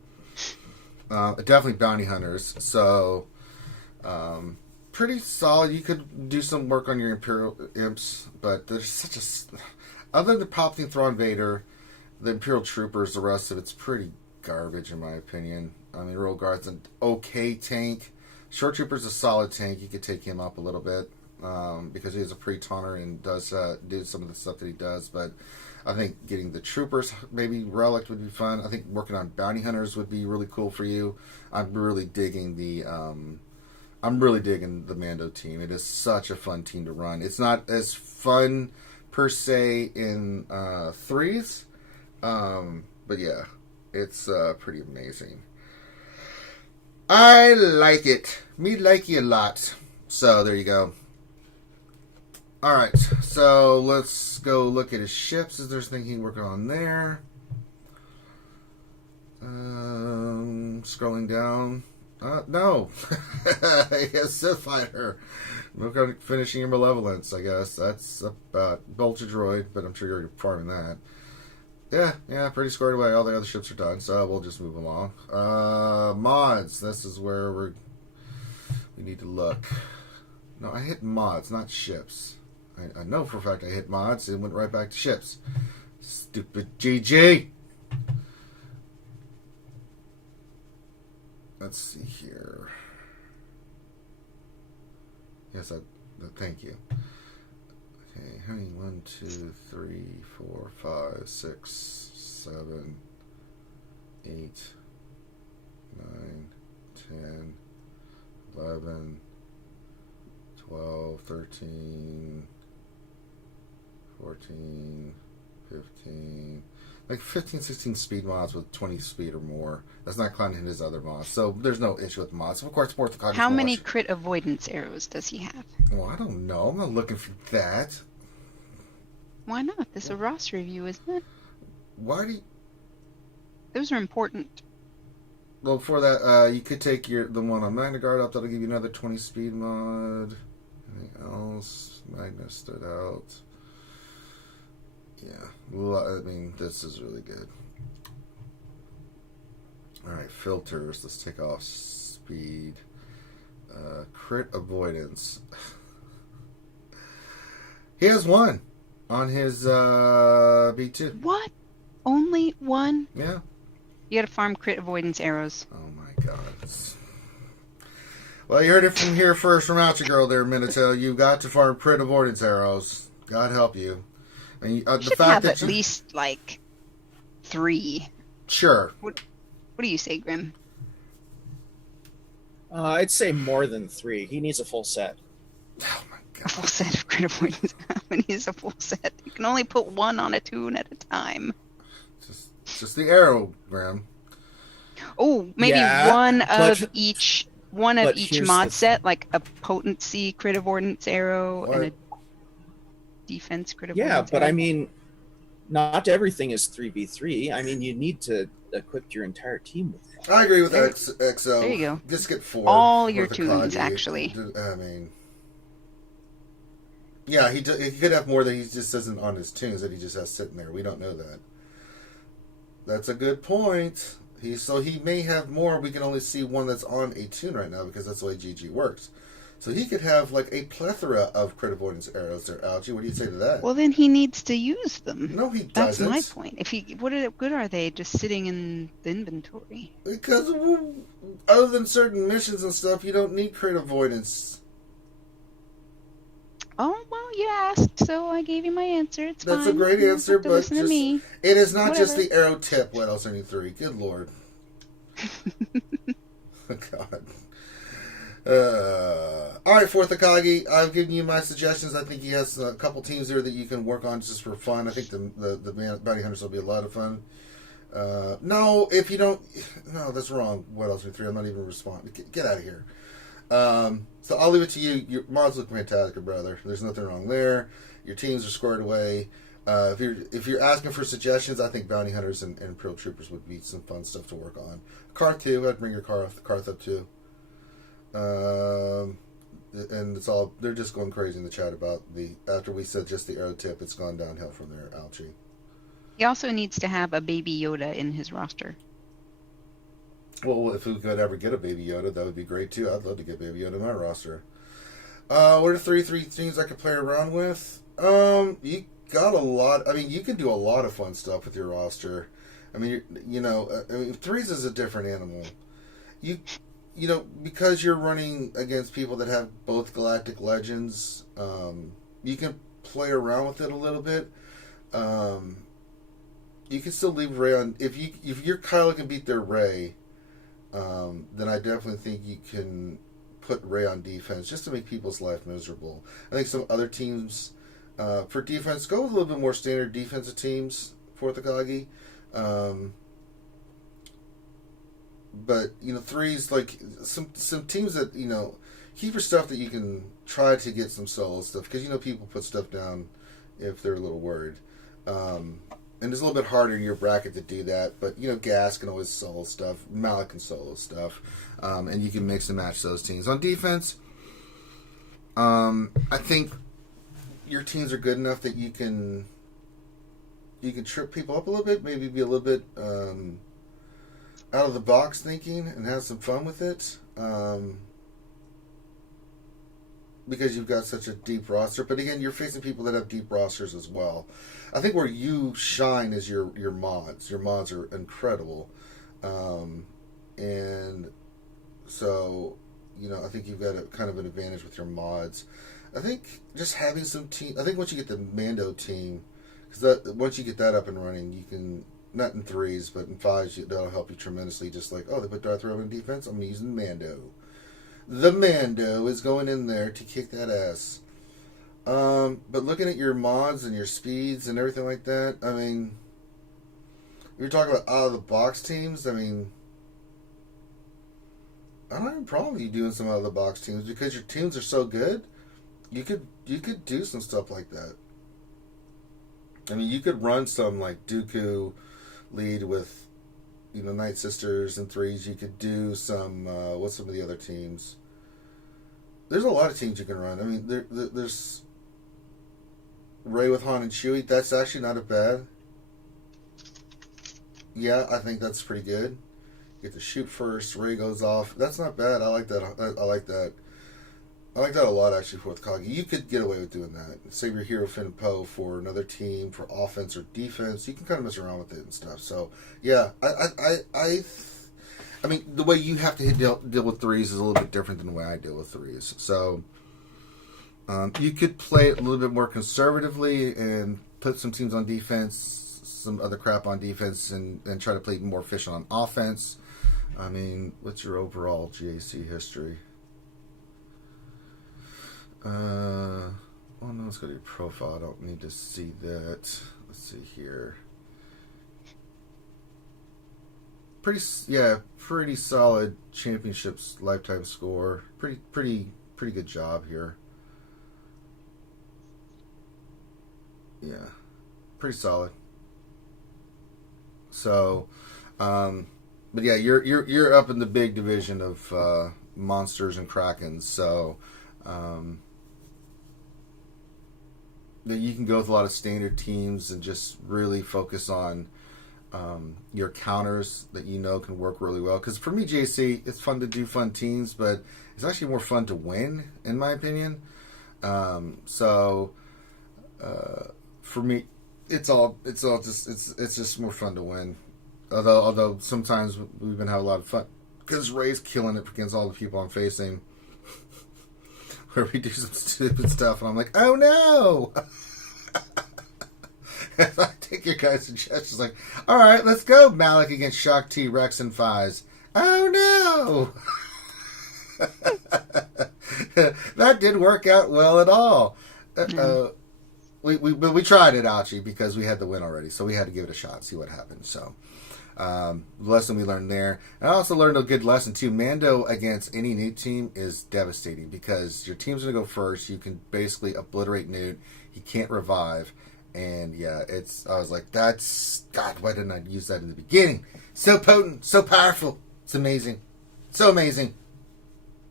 Definitely Bounty Hunters. So, pretty solid. You could do some work on your Imperial Imps, but there's such a... Other than Palpatine, Thrawn, Vader, the Imperial Troopers, the rest of it's pretty garbage in my opinion. I mean, Royal Guard's an okay tank. Short Trooper's a solid tank. You could take him up a little bit because he is a pre-taunter and does do some of the stuff that he does. But I think getting the Troopers, maybe Relic would be fun. I think working on Bounty Hunters would be really cool for you. I'm really digging the Mando team. It is such a fun team to run. It's not as fun per se in threes, but yeah, it's pretty amazing. I like it. Me like you a lot. So, there you go. Alright, so let's go look at his ships. Is there anything working on there? Scrolling down. No. Yes, Sith Fighter. We're finishing your Malevolence, I guess. That's about Vulture Droid, but I'm sure you're farming that. Yeah, pretty squared away. All the other ships are done, so we'll just move along. Mods. This is where we need to look. No, I hit mods, not ships. I know for a fact I hit mods and went right back to ships. Stupid GG. Let's see here. Yes, thank you. Okay, honey, 1, 2, 3, 4, 5, 6, 7, 8, 9, 10, 11, 12, 13, 14, 15, like 15, 16 speed mods with 20 speed or more. That's not counting his other mods, so there's no issue with mods. Of course, worth the cognitive. How many crit avoidance arrows does he have? Well, I don't know. I'm not looking for that. Why not? This is a roster review, isn't it? Why do you... Those are important. Well, before that, you could take the one on Magna Guard up. That'll give you another 20 speed mod. Anything else? Magna stood out. Yeah. I mean, this is really good. Alright, filters. Let's take off speed. Crit avoidance. He has one on his B2. What? Only one? Yeah. You gotta farm crit avoidance arrows. Oh my god. Well, you heard it from here first from Ouchie Girl there, Minato. You got to farm crit avoidance arrows. God help you. And You the should fact have that at least, like, 3. Sure. What do you say, Grim? I'd say more than 3. He needs a full set. Oh my A god. full set of crit avoidance. How many is a full set? You can only put one on a tune at a time. Just the arrow, Graham. Oh, maybe Yeah, one of but- each but each here's mod the- set, like a potency crit avoidance arrow What? and a defense crit avoidance Yeah, but arrow. I mean, not everything is 3v3. I mean, you need to equip your entire team with that. I agree with There- XO. there you go. Just get 4. All your worth of tunes, Kage. actually. I mean, yeah, he could have more that he just isn't on his tunes that he just has sitting there. We don't know that. That's a good point. He may have more. We can only see one that's on a tune right now because that's the way GG works. So he could have like a plethora of crit avoidance arrows there, Ouchie. What do you say to that? Well, then he needs to use them. No, he That's doesn't. my point. If he, what good are they just sitting in the inventory? Because other than certain missions and stuff, you don't need crit avoidance. Oh well, you asked, so I gave you my answer. It's That's fine. a great You don't answer, have to but listen to just me. it is not just Whatever. the arrow tip. What else are you 3? Good lord. God. All right, Fourth Akagi. I've given you my suggestions. I think he has a couple teams there that you can work on just for fun. I think the bounty hunters will be a lot of fun. No, if you don't, no, that's wrong. What else are 3? I'm not even responding. Get out of here. So I'll leave it to you. Your mods look fantastic, brother. There's nothing wrong there. Your teams are squared away. If you're asking for suggestions, I think bounty hunters and Imperial troopers would be some fun stuff to work on. Karth too. I'd bring your Karth up too. And it's all they're just going crazy in the chat about after we said just the arrow tip, it's gone downhill from there. Ouchie. He also needs to have a baby Yoda in his roster. Well, if we could ever get a Baby Yoda, that would be great too. I'd love to get Baby Yoda in my roster. What are 3 things I could play around with? You got a lot. I mean, you can do a lot of fun stuff with your roster. I mean, I mean, 3s is a different animal. You know, because you're running against people that have both Galactic Legends, you can play around with it a little bit. You can still leave Rey on. If your Kylo can beat their Rey, then I definitely think you can put Rey on defense just to make people's life miserable. I think some other teams, for defense, go with a little bit more standard defensive teams for Takagi. But 3s, like some teams that keep your stuff that you can try to get some solo stuff, because people put stuff down if they're a little worried. And it's a little bit harder in your bracket to do that, but Gas can always solo stuff, Malik can solo stuff, and you can mix and match those teams. On defense, I think your teams are good enough that you can trip people up a little bit, maybe be a little bit out of the box thinking and have some fun with it, because you've got such a deep roster. But again, you're facing people that have deep rosters as well. I think where you shine is your mods. Your mods are incredible, and so I think you've got a kind of an advantage with your mods. I think just having some team. I think once you get the Mando team, because once you get that up and running, you can. Not in 3s, but in 5s, that'll help you tremendously. Just like, they put Darth Vader in defense, I'm using Mando. The Mando is going in there to kick that ass. But looking at your mods and your speeds and everything like that, I mean, you're talking about out-of-the-box teams, I mean, I don't have a problem with you doing some out-of-the-box teams, because your tunes are so good, you could do some stuff like that. I mean, you could run some, like, Dooku lead with, Night Sisters and 3s. You could do some, what's some of the other teams? There's a lot of teams you can run. I mean, there's Ray with Han and Chewie. That's actually not a bad. Yeah, I think that's pretty good. You get to shoot first. Ray goes off. That's not bad. I like that. I like that. I like that a lot, actually, for the Kagi. You could get away with doing that. Save your hero, Finn and Poe, for another team, for offense or defense. You can kind of mess around with it and stuff. So, yeah, I mean, the way you have to deal with 3s is a little bit different than the way I deal with 3s. So, you could play it a little bit more conservatively and put some teams on defense, some other crap on defense, and try to play more efficient on offense. I mean, what's your overall GAC history? Well, no, let's go to your profile. I don't need to see that. Let's see here. Pretty solid championships lifetime score. Pretty good job here. Yeah, pretty solid. So, but yeah, you're up in the big division of monsters and krakens. So. You can go with a lot of standard teams and just really focus on your counters that can work really well. Because for me, JC, it's fun to do fun teams, but it's actually more fun to win, in my opinion. For me, it's just more fun to win. Although sometimes we've been having a lot of fun because Ray's killing it against all the people I'm facing. Where we do some stupid stuff, and I'm like, oh no! I take your guys' suggestions, like, all right, let's go, Malik against Shock T, Rex, and Fies. Oh no! That didn't work out well at all. We tried it, Ouchie, because we had the win already, so we had to give it a shot, see what happened. So. The lesson we learned there. And I also learned a good lesson too. Mando against any Newt team is devastating because your team's going to go first. You can basically obliterate Newt. He can't revive. And yeah, I was like, God, why didn't I use that in the beginning? So potent, so powerful. It's amazing. So amazing.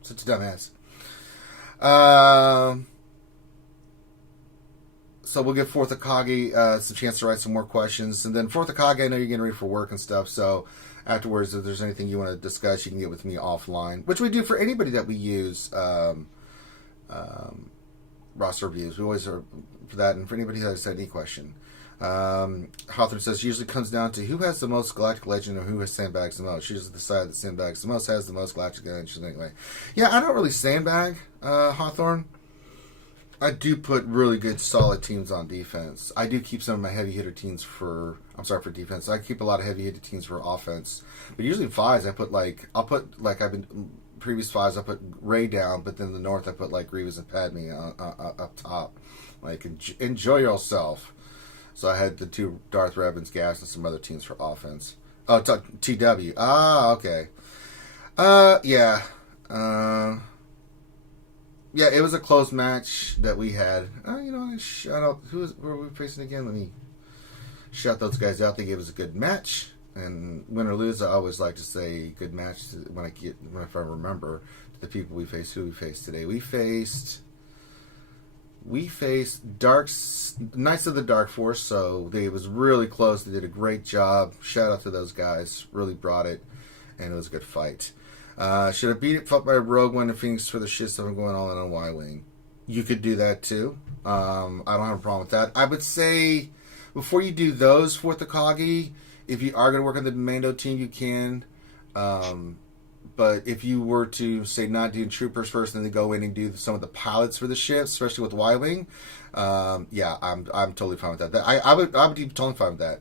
Such a dumbass. So we'll give Fourth Akagi some chance to write some more questions. And then Fourth Akagi, I know you're getting ready for work and stuff. So afterwards, if there's anything you want to discuss, you can get with me offline. Which we do for anybody that we use roster reviews. We always are for that. And for anybody that has any question. Hawthorne says, usually comes down to who has the most galactic legend or who has sandbags the most. Usually the side that sandbags the most has the most galactic legend anyway. Yeah, I don't really sandbag Hawthorne. I do put really good, solid teams on defense. I do keep some of my heavy hitter teams for defense. I keep a lot of heavy hitter teams for offense. But usually 5s, previous 5s, I put Ray down, but then the north, I put like Grievous and Padme up top. Like, enjoy yourself. So I had the 2 Darth Revan's, Gas, and some other teams for offense. Oh, TW. Ah, okay. Yeah. Yeah, it was a close match that we had. Shout out. Who were we facing again? Let me shout those guys out. They gave us a good match. And win or lose, I always like to say good match if I remember the people we faced. Who we faced today? We faced Knights of the Dark Force. So it was really close. They did a great job. Shout out to those guys. Really brought it, and it was a good fight. Should I beat it? Fought by a Rogue One and Phoenix for the shit stuff and going all in on Y-Wing. You could do that too. I don't have a problem with that. I would say before you do those Fourth Akagi, if you are going to work on the Mando team, you can. But if you were to say not doing troopers first and then go in and do some of the pilots for the ships, especially with Y-Wing, yeah, I'm totally fine with that. I would be totally fine with that.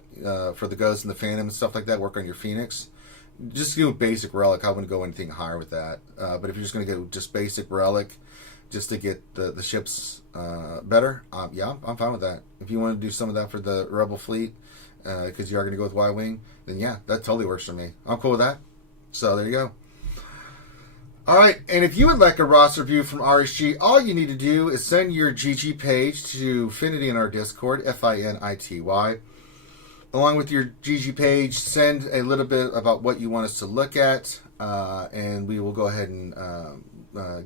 For the Ghosts and the Phantom and stuff like that, work on your Phoenix. Just do a basic relic. I wouldn't go anything higher with that. But if you're just going to go just basic relic, just to get the ships better, yeah, I'm fine with that. If you want to do some of that for the Rebel fleet, because you are going to go with Y-Wing, then yeah, that totally works for me. I'm cool with that. So there you go. All right, and if you would like a roster review from RSG, all you need to do is send your GG page to Finity in our Discord, FINITY. along with your GG page, send a little bit about what you want us to look at, and we will go ahead and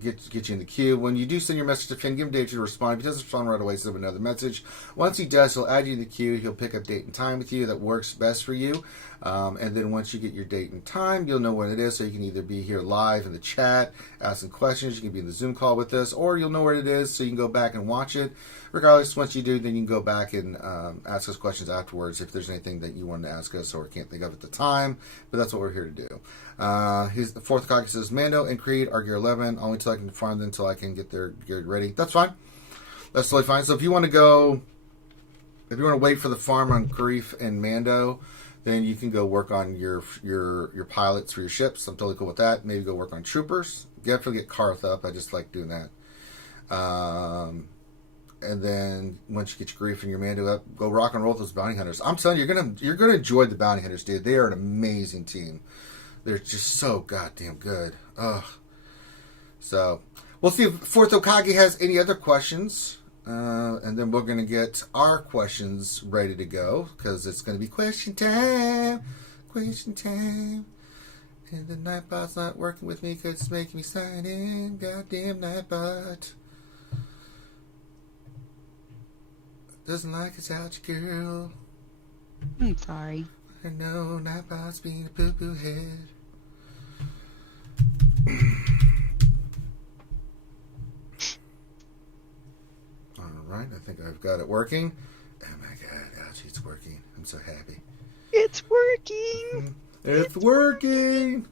get you in the queue. When you do send your message to Finn, give him a day to respond. If he doesn't respond right away, send him another message. Once he does, he'll add you in the queue. He'll pick a date and time with you that works best for you. And then once you get your date and time, you'll know when it is, so you can either be here live in the chat, asking questions, you can be in the Zoom call with us, or you'll know where it is, so you can go back and watch it. Regardless, once you do, then you can go back and ask us questions afterwards if there's anything that you wanted to ask us or can't think of at the time, but that's what we're here to do. The fourth Hookage says, Mando and Creed are gear 11, only until I can farm them until I can get their gear ready. That's fine. That's totally fine. So if you want to wait for the farm on Grief and Mando, then you can go work on your pilots for your ships. I'm totally cool with that. Maybe go work on troopers. Definitely get Karth up. I just like doing that. And then once you get your Grief and your Mando up, go rock and roll with those bounty hunters. I'm telling you, you're gonna enjoy the bounty hunters, dude. They are an amazing team. They're just so goddamn good. Ugh. So we'll see if Fourth Hokage has any other questions. And then we're going to get our questions ready to go, because it's going to be question time. Question time. And the Nightbot's not working with me because it's making me sign in. Goddamn Nightbot. Doesn't like his Ouchie girl. I'm sorry. I know Nightbot's being a poo-poo head. Alright, I think I've got it working. Oh my god, Ouchie, it's working. I'm so happy. It's working! It's working!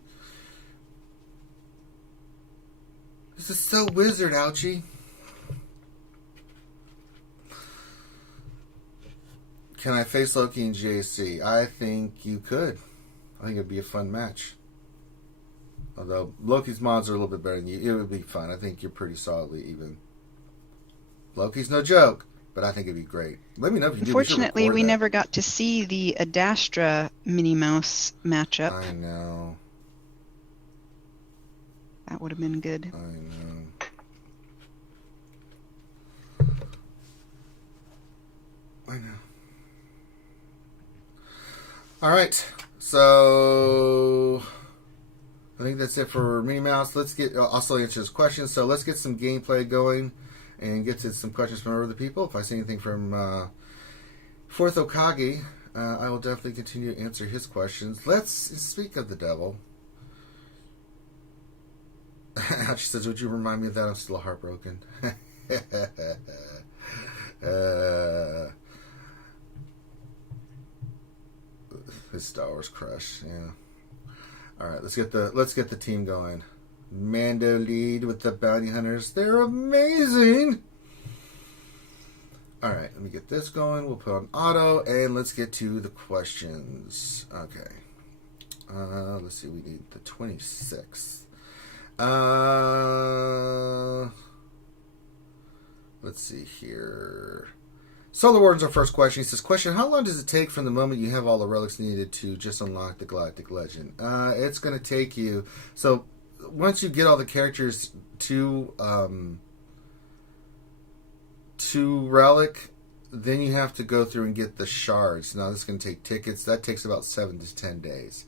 This is so wizard, Ouchie. Can I face Loki and JC? I think you could. I think it'd be a fun match. Although Loki's mods are a little bit better than you, it would be fun. I think you're pretty solidly even. Loki's no joke, but I think it'd be great. Let me know if you do. Unfortunately, we never got to see the Adastra Minnie Mouse matchup. I know. That would have been good. I know. I know. All right, so I think that's it for Minnie Mouse. Let's get also answer his questions. So let's get some gameplay going and get to some questions from other people. If I see anything from Fourth Hokage, I will definitely continue to answer his questions. Let's speak of the devil. She says, "Would you remind me of that? I'm still heartbroken." His Star Wars crush, yeah. All right, let's get the team going. Mando lead with the bounty hunters. They're amazing. All right, let me get this going. We'll put on auto, and let's get to the questions. Okay. Let's see. We need the 26th. Let's see here. Solar Warden's our first question. He says, question, how long does it take from the moment you have all the relics needed to just unlock the Galactic Legend? It's going to take you... So, once you get all the characters to Relic, then you have to go through and get the shards. Now, this is going to take tickets. That takes about 7 to 10 days.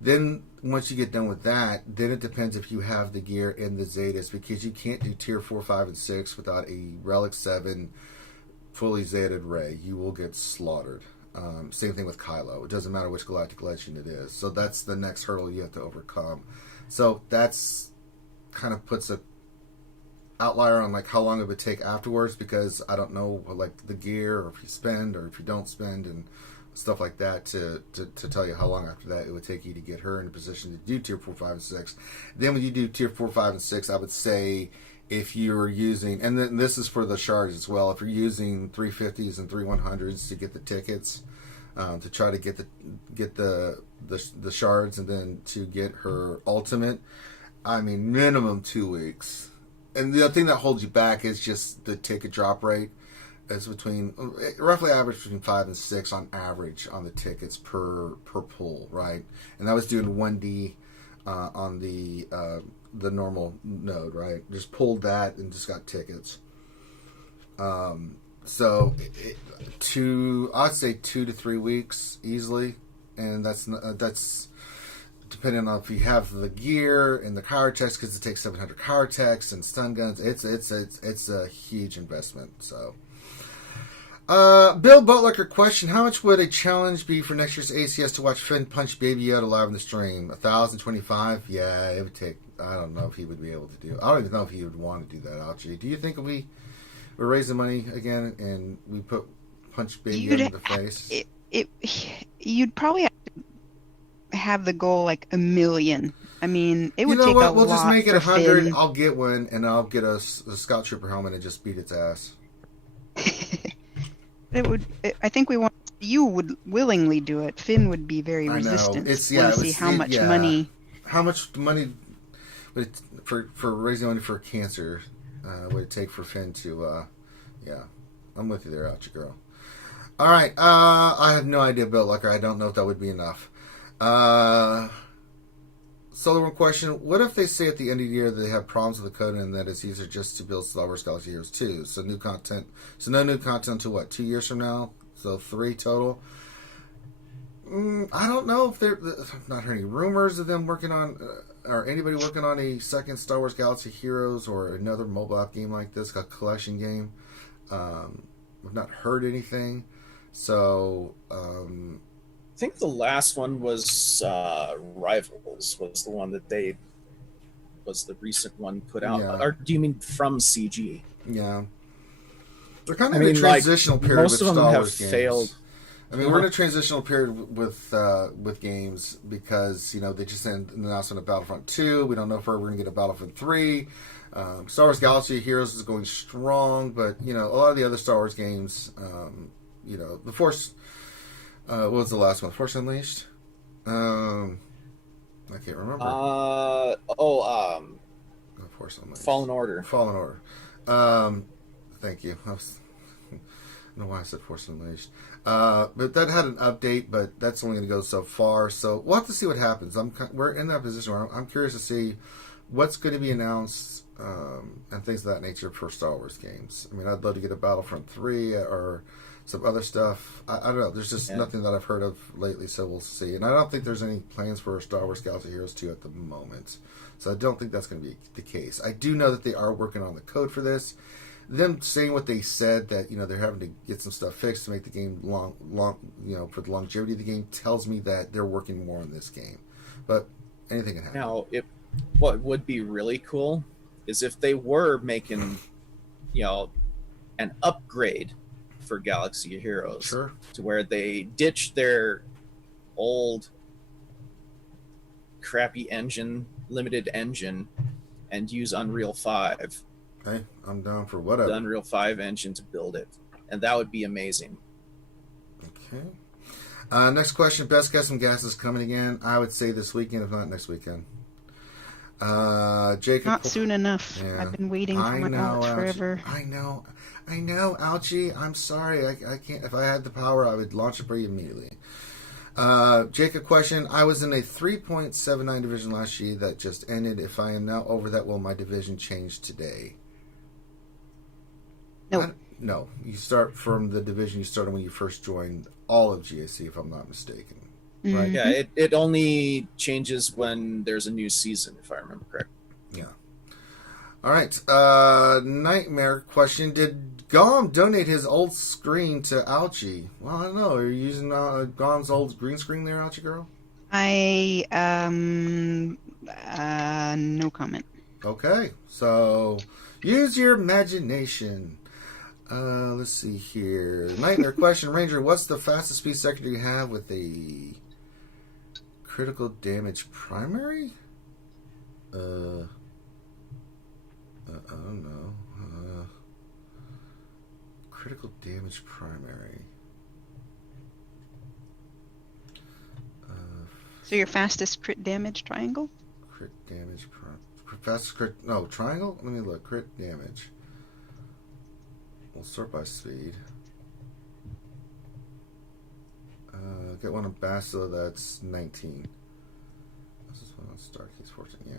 Then, once you get done with that, then it depends if you have the gear in the Zetas, because you can't do Tier 4, 5, and 6 without a Relic 7... fully Zeted Ray. You will get slaughtered. Same thing with Kylo. It doesn't matter which Galactic Legend it is. So that's the next hurdle you have to overcome. So that's kind of puts a outlier on like how long it would take afterwards, because I don't know like the gear, or if you spend or if you don't spend and stuff like that to tell you how long after that it would take you to get her in a position to do Tier 4, 5, and 6. Then when you do Tier 4, 5, and 6, I would say if you're using, and then this is for the shards as well, if you're using 350s and 3100s to get the tickets, to try to get the shards, and then to get her ultimate, I mean, minimum 2 weeks. And the thing that holds you back is just the ticket drop rate. It's roughly average between 5 and 6 on average on the tickets per pull, right? And I was doing 1D on the normal node, right? Just pulled that and just got tickets. So, I'd say 2 to 3 weeks easily, and that's depending on if you have the gear and the card techs, because it takes 700 card techs and stun guns. It's a huge investment. So, Bill Butler question: how much would a challenge be for next year's ACS to watch Finn punch Baby Yoda live in the stream? 1,025? Yeah, it would take. I don't know if he would be able to do. I don't even know if he would want to do that. Ouchie, do you think we're raising money again and we punch Baby Yoda in the face? You'd probably have the goal like 1 million. I mean, it would take a lot. We'll just make it 100. Finn. I'll get one, and I'll get a Scout Trooper helmet and just beat its ass. I think you would willingly do it. Finn would be very resistant. How much money would it, for raising money for cancer would it take for Finn to? Yeah, I'm with you there, Ouchie girl. All right, I have no idea, Bill Lucker. I don't know if that would be enough. Solar One question: what if they say at the end of the year that they have problems with the code and that it's easier just to build Star Wars Galaxy Heroes 2? So no new content until what, 2 years from now? So 3 total. I don't know if I've not heard any rumors of them working on, or anybody working on a second Star Wars Galaxy Heroes or another mobile app game like this, a collection game. We've not heard anything. So, I think the last one was Rivals, was the one that was the recent one put out. Yeah. Or do you mean from CG? Yeah. They're kind of in a transitional period most with of them Star have Wars games. failed. I mean, we're in a transitional period with games because, they just sent an announcement of Battlefront 2. We don't know if we're going to get a Battlefront 3. Star Wars Galaxy Heroes is going strong, but, a lot of the other Star Wars games, The Force... what was the last one? Force Unleashed? I can't remember. Force Unleashed. Fallen Order. Fallen Order. Thank you. I don't know why I said Force Unleashed. But that had an update, but that's only going to go so far. So we'll have to see what happens. We're in that position where I'm curious to see what's going to be announced and things of that nature for Star Wars games. I mean, I'd love to get a Battlefront 3 or some other stuff. I don't know. There's just nothing that I've heard of lately, so we'll see. And I don't think there's any plans for Star Wars Galaxy Heroes 2 at the moment. So I don't think that's going to be the case. I do know that they are working on the code for this. Them saying what they said, that they're having to get some stuff fixed to make the game long, for the longevity of the game, tells me that they're working more on this game. But anything can happen. Now, what would be really cool is if they were making, an upgrade for Galaxy Heroes, sure, to where they ditch their old crappy limited engine, and use Unreal 5. Hey, I'm down for whatever. The Unreal 5 engine to build it, and that would be amazing. Okay. Next question: best guess and gas is coming again. I would say this weekend, if not next weekend. Jacob, not soon enough. Yeah. I've been waiting for my knowledge forever. I know, Ouchie. I'm sorry. I can't. If I had the power, I would launch it for you immediately. Jacob question: I was in a 3.79 division last year that just ended. If I am now over that, will my division change today? No. No. You start from the division you started when you first joined all of GAC, if I'm not mistaken. Mm-hmm. Right? Yeah, it only changes when there's a new season, if I remember correct. Yeah. All right. Nightmare question: did Gom donate his old screen to Ouchie? Well, I don't know. Are you using Gom's old green screen there, Ouchie girl? No comment. Okay. So, use your imagination. Let's see here. Nightmare question: Ranger, what's the fastest speed sector you have with a critical damage primary? I don't know. Critical damage primary. So your fastest crit damage triangle? Crit damage fastest crit. No, triangle? Let me look. Crit damage. We'll sort by speed. Get one of Bastila that's 19. This is one on Starkey's 14. Yeah.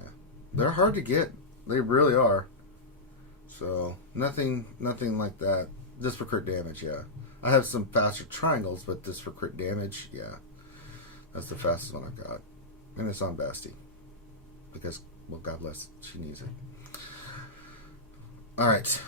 They're hard to get. They really are. So, nothing like that This for crit damage, yeah. I have some faster triangles, but this for crit damage, yeah. That's the fastest one I've got. And it's on Basti. Because, well, God bless, she needs it. Alright.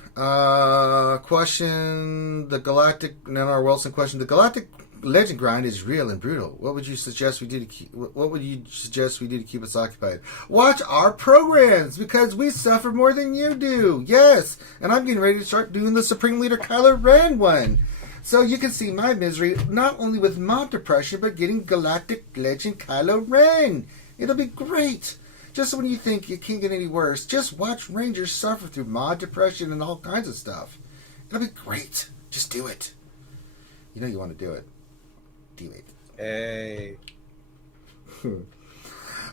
Question. The Galactic... Nanar Wilson question. The Galactic Legend grind is real and brutal. What would you suggest we do to keep... What would you suggest we do to keep us occupied? Watch our programs, because we suffer more than you do. Yes! And I'm getting ready to start doing the Supreme Leader Kylo Ren one. So you can see my misery, not only with mod depression, but getting Galactic Legend Kylo Ren. It'll be great. Just when you think it can't get any worse, just watch Rangers suffer through mod depression and all kinds of stuff. It'll be great. Just do it. You know you want to do it. Do it. Hey.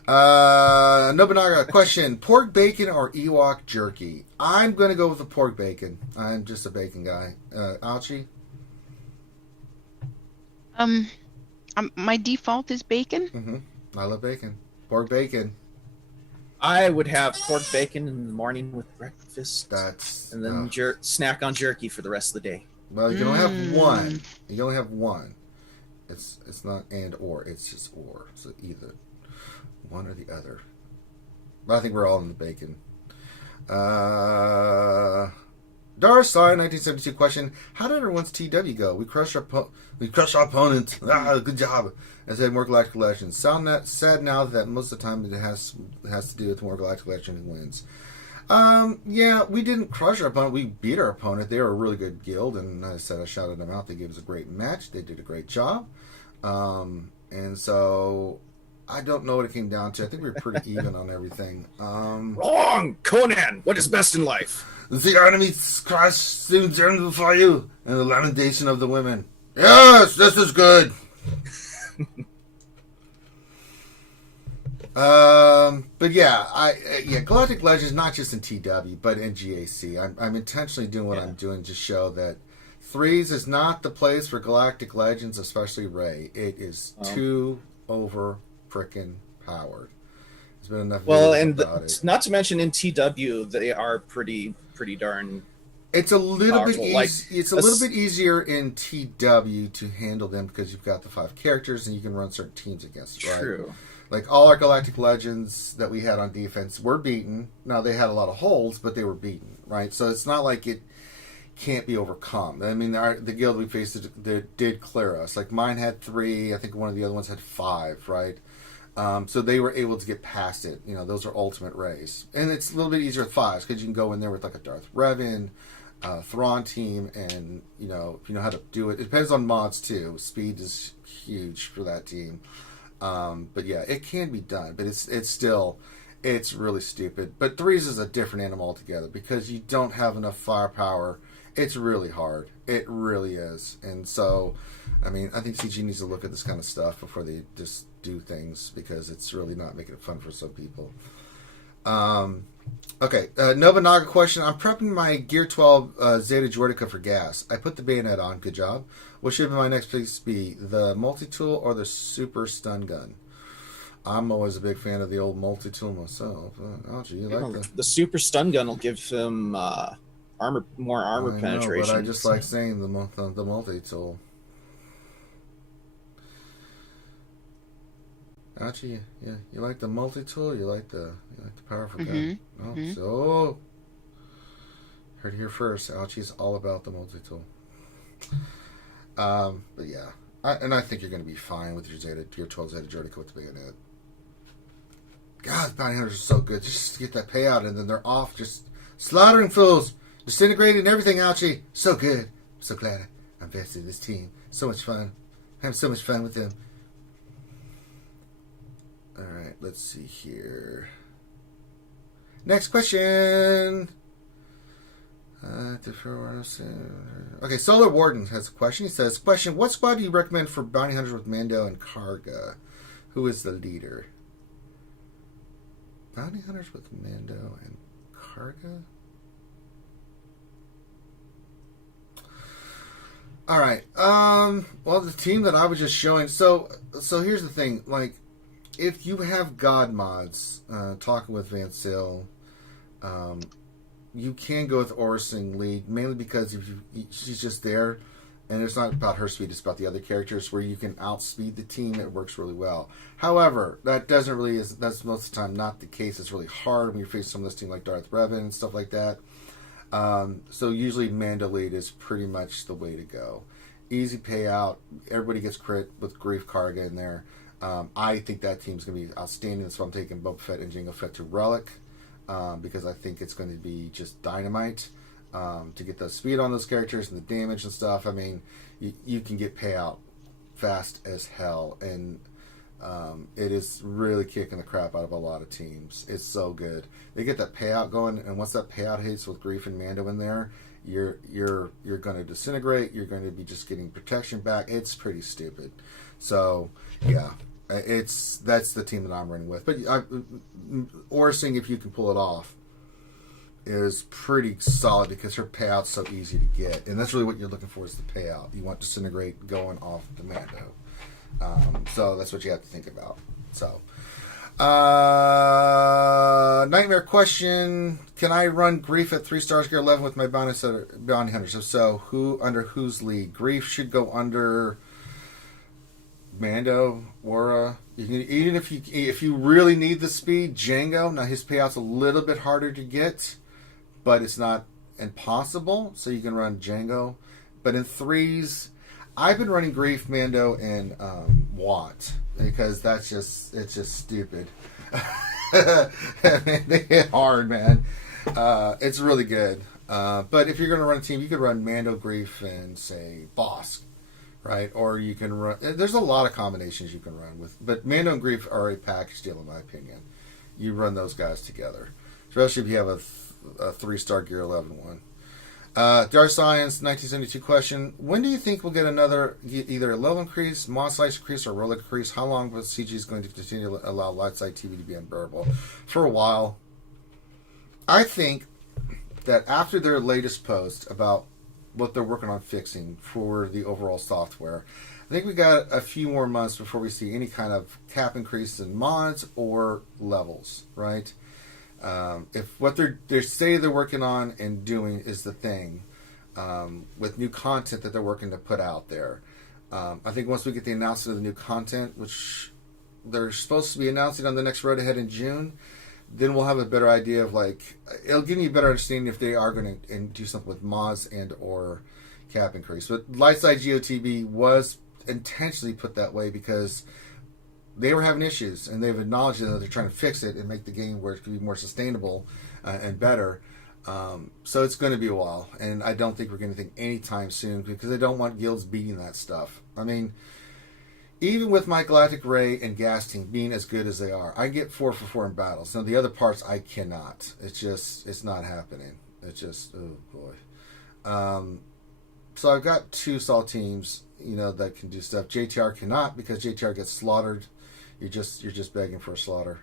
Nobunaga, question. Pork bacon or Ewok jerky? I'm going to go with the pork bacon. I'm just a bacon guy. Ouchie? My default is bacon. Mm-hmm. I love bacon. Pork bacon. I would have pork bacon in the morning with breakfast. And then snack on jerky for the rest of the day. Well, you can only have one. You can only have one. It's not and or. It's just or. So either one or the other. But I think we're all in the bacon. Darstein, 1972 question. How did everyone's TW go? We crushed our opponent. Good job. I said more Galactic Legends. Sad now that most of the time it has to do with more Galactic Legend who wins. Yeah, we didn't crush our opponent. We beat our opponent. They were a really good guild, and I said I shouted them out. They gave us a great match. They did a great job. And so I don't know what it came down to. I think we were pretty even on everything. Wrong! Conan, what is best in life? The enemy's crash soon turn before you, and the lamentation of the women. Yes, this is good. But yeah, Galactic Legends not just in TW but in GAC. I'm intentionally doing what I'm doing to show that threes is not the place for Galactic Legends, especially Rey. It is too over frickin' powered. There's been enough. Well, and not to mention in TW they are pretty darn. It's a little powerful. bit it's a little bit easier in TW to handle them because you've got the 5 characters and you can run certain teams against. Right? True. Like all our Galactic Legends that we had on defense were beaten. Now they had a lot of holes, but they were beaten, right? So it's not like it can't be overcome. I mean, the guild we faced did clear us. Like mine had 3. I think one of the other ones had 5, right? So they were able to get past it. You know, those are ultimate Reys, and it's a little bit easier with 5s because you can go in there with like a Darth Revan, Thrawn team, and you know if you know how to do it. It depends on mods too. Speed is huge for that team. But yeah, it can be done, but it's really stupid. But 3s is a different animal altogether because you don't have enough firepower. It's really hard. It really is. And so, I mean, I think CG needs to look at this kind of stuff before they just do things because it's really not making it fun for some people. Okay, Nobunaga question. I'm prepping my Gear 12 Zeta Jordica for gas. I put the bayonet on. Good job. What should my next piece be? The multi-tool or the super stun gun? I'm always a big fan of the old multi-tool myself. Ouchie, you like the super stun gun will give him more armor penetration. But I just like saying the multi-tool. Ouchie, yeah, you like the multi-tool? You like the powerful gun? Oh, so heard it here first. Ouchie's all about the multi-tool. But yeah, I think you're going to be fine with your 12 Zeta Jordica with the bayonet. God, bounty hunters are so good. Just get that payout, and then they're off, just slaughtering fools, disintegrating everything. Ouchie, so good. I'm so glad I'm invested in this team. So much fun. Having so much fun with them. All right, let's see here. Next question. Okay, Solar Warden has a question. He says, question, what squad do you recommend for bounty hunters with Mando and Karga? Who is the leader? Bounty hunters with Mando and Karga? All right. Well, the team that I was just showing. So here's the thing. Like, if you have God mods, talking with Van Sil, you can go with Orson lead, mainly because she's just there, and it's not about her speed, it's about the other characters where you can outspeed the team. It works really well. However, that's most of the time not the case. It's really hard when you face some of this team like Darth Revan and stuff like that. So usually Mando lead is pretty much the way to go. Easy payout. Everybody gets crit with Grief Karga in there. I think that team's going to be outstanding. That's why I'm taking Boba Fett and Jango Fett to Relic, because I think it's going to be just dynamite to get the speed on those characters and the damage and stuff. I mean, you can get payout fast as hell, and it is really kicking the crap out of a lot of teams. It's so good. They get that payout going, and once that payout hits with Grief and Mando in there, you're going to disintegrate. You're going to be just getting protection back. It's pretty stupid. So yeah, that's the team that I'm running with. But Orson, if you can pull it off, is pretty solid because her payout's so easy to get, and that's really what you're looking for is the payout. You want disintegrate going off the Mando. So that's what you have to think about. So, nightmare question: can I run Grief at 3 stars gear 11 with my bounty hunters? If so, who under whose lead? Grief should go under Mando, Aura. Even if you really need the speed, Jango. Now his payout's a little bit harder to get, but it's not impossible. So you can run Jango. But in 3s, I've been running Grief, Mando, and Watt because it's just stupid. They hit hard, man. It's really good. But if you're going to run a team, you could run Mando, Grief, and say Bosk, right? Or you can run. There's a lot of combinations you can run with, but Mando and Grief are a package deal, in my opinion. You run those guys together, especially if you have a 3-star gear 11 one. Dark Science 1972 question: when do you think we'll get either a level increase, mod slice increase, or roll increase? How long will CG is going to continue to allow light side TV to be unbearable? For a while. I think that after their latest post about what they're working on fixing for the overall software, I think we got a few more months before we see any kind of cap increase in mods or levels, right? If what they say they're working on and doing is the thing, with new content that they're working to put out there, I think once we get the announcement of the new content, which they're supposed to be announcing on the next Road Ahead in June, then we'll have a better idea of it'll give me a better understanding if they are going to do something with mods and or cap increase. But Lightside GOTB was intentionally put that way because they were having issues, and they've acknowledged that they're trying to fix it and make the game where it can be more sustainable and better. So it's going to be a while, and I don't think we're going to think anytime soon because they don't want guilds beating that stuff. I mean, even with my Galactic Ray and Gas Team being as good as they are, I get 4 for 4 in battles. Now the other parts I cannot. It's not happening. It's just, oh boy. So I've got 2 Sol teams, that can do stuff. JTR cannot because JTR gets slaughtered. You're just begging for a slaughter.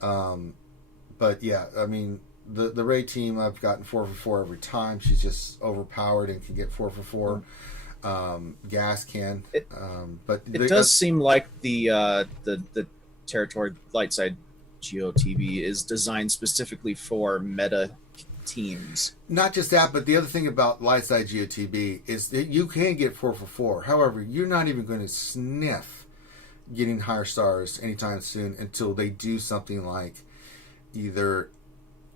But yeah, I mean, the Ray team, I've gotten 4 for 4 every time. She's just overpowered and can get 4 for 4. Gas can. But it does seem like the territory Lightside GOTV is designed specifically for meta teams. Not just that, but the other thing about Lightside GOTB is that you can get 4 for 4. However, you're not even going to sniff getting higher stars anytime soon until they do something like either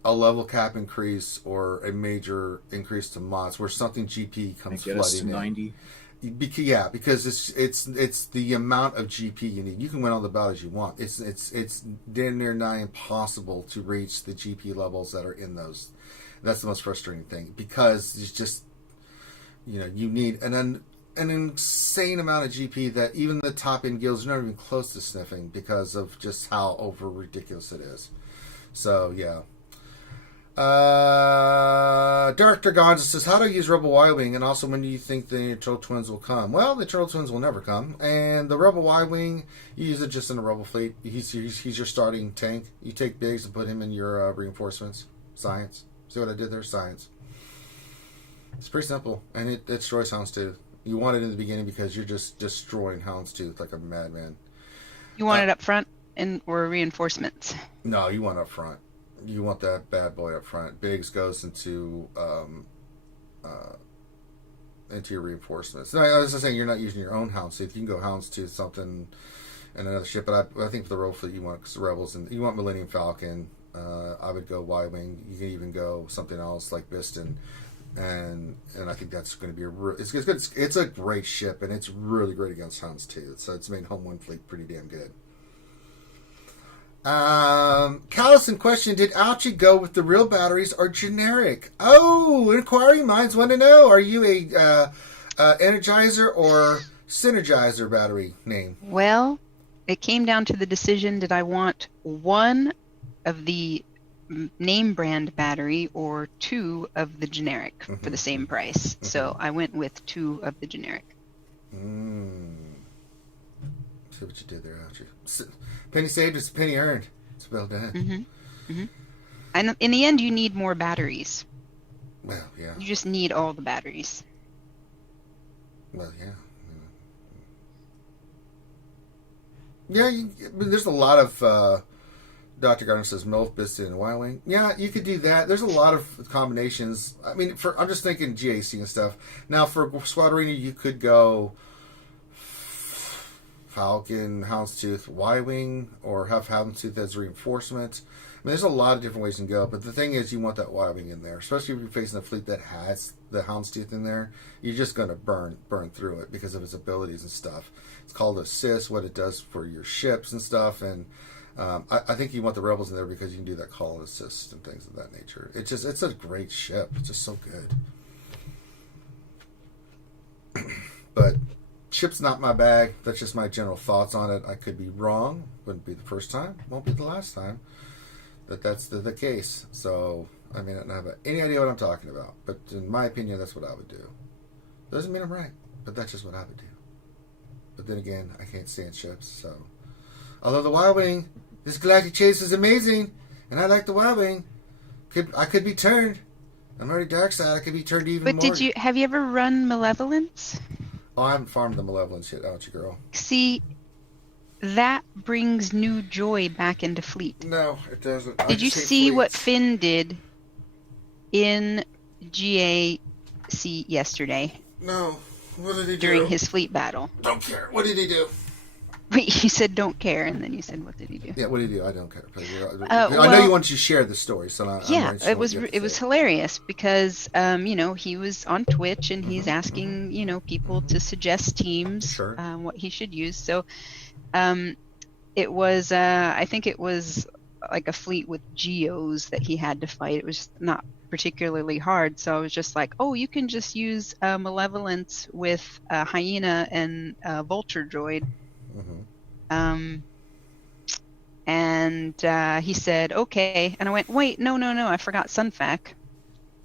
a level cap increase or a major increase to mods where something GP comes flooding in. 90. Because it's the amount of GP you need. You can win all the battles you want. It's damn near nigh impossible to reach the GP levels that are in those. That's the most frustrating thing because it's just you need an insane amount of GP that even the top end guilds are not even close to sniffing because of just how over ridiculous it is. So yeah. Dark Dragonza says, how do I use Rebel Y-Wing, and also when do you think the Eternal Twins will come? Well, the Eternal Twins will never come, and the Rebel Y-Wing, you use it just in the Rebel fleet. He's your starting tank. You take Biggs and put him in your reinforcements. Science. See what I did there? Science. It's pretty simple, and it destroys Houndstooth. You want it in the beginning because you're just destroying Houndstooth like a madman. You want it up front or reinforcements? No, you want it up front. you want that bad boy up front. Biggs goes into your reinforcements. And I was just saying, you're not using your own houndstooth. You can go houndstooth something and another ship, but I think for the roll fleet you want Rebels and you want Millennium Falcon. I would go Y-wing. You can even go something else like Biston, and I think that's going to be it's good. It's a great ship, and it's really great against houndstooth. So it's made Home One fleet pretty damn good. Callison question: did Ouchie go with the real batteries or generic? Oh, inquiring minds want to know: are you a Energizer or Synergizer battery name? Well, it came down to the decision: did I want one of the name brand battery or two of the generic for the same price? So I went with two of the generic. See what you did there, Ouchie. Penny saved is penny earned. It's well done. And in the end, you need more batteries. Well, yeah. You just need all the batteries. Well, yeah. Yeah, there's a lot of Dr. Gardner says MILF, Biston, and Y-Wing. Yeah, you could do that. There's a lot of combinations. I mean, I'm just thinking GAC and stuff. Now, for Squadrina, you could go Falcon, Houndstooth, Y-Wing, or have Houndstooth as reinforcement. I mean, there's a lot of different ways to go, but the thing is, you want that Y-Wing in there, especially if you're facing a fleet that has the Houndstooth in there. You're just going to burn through it because of its abilities and stuff. It's called assist, what it does for your ships and stuff, and I think you want the Rebels in there because you can do that call and assist and things of that nature. It's a great ship. It's just so good. But ship's not my bag. That's just my general thoughts on it. I could be wrong. Wouldn't be the first time. Won't be the last time. That's the case. So, I mean, I don't have any idea what I'm talking about. But in my opinion, that's what I would do. Doesn't mean I'm right, but that's just what I would do. But then again, I can't stand ships, so. Although the Y-Wing, this Galactic Chase is amazing, and I like the Y-Wing. I could be turned. I'm already dark side. I could be turned even more. But have you ever run Malevolence? Oh, I haven't farmed the Malevolence yet, Ouchie girl. See, that brings new joy back into Fleet. No, it doesn't. Did you see what Finn did in GAC yesterday? No. What did he do? During his Fleet battle. Don't care. What did he do? Wait, you said don't care, and then you said what did he do? Yeah, what did he do? I don't care. I know you want to share the story, so it was hilarious because he was on Twitch and he's asking people to suggest teams, what he should use. So it was I think it was like a fleet with Geos that he had to fight. It was not particularly hard, so I was just like, oh, you can just use Malevolence with Hyena and Vulture Droid. And he said, okay. And I went, wait, no, I forgot Sunfac. And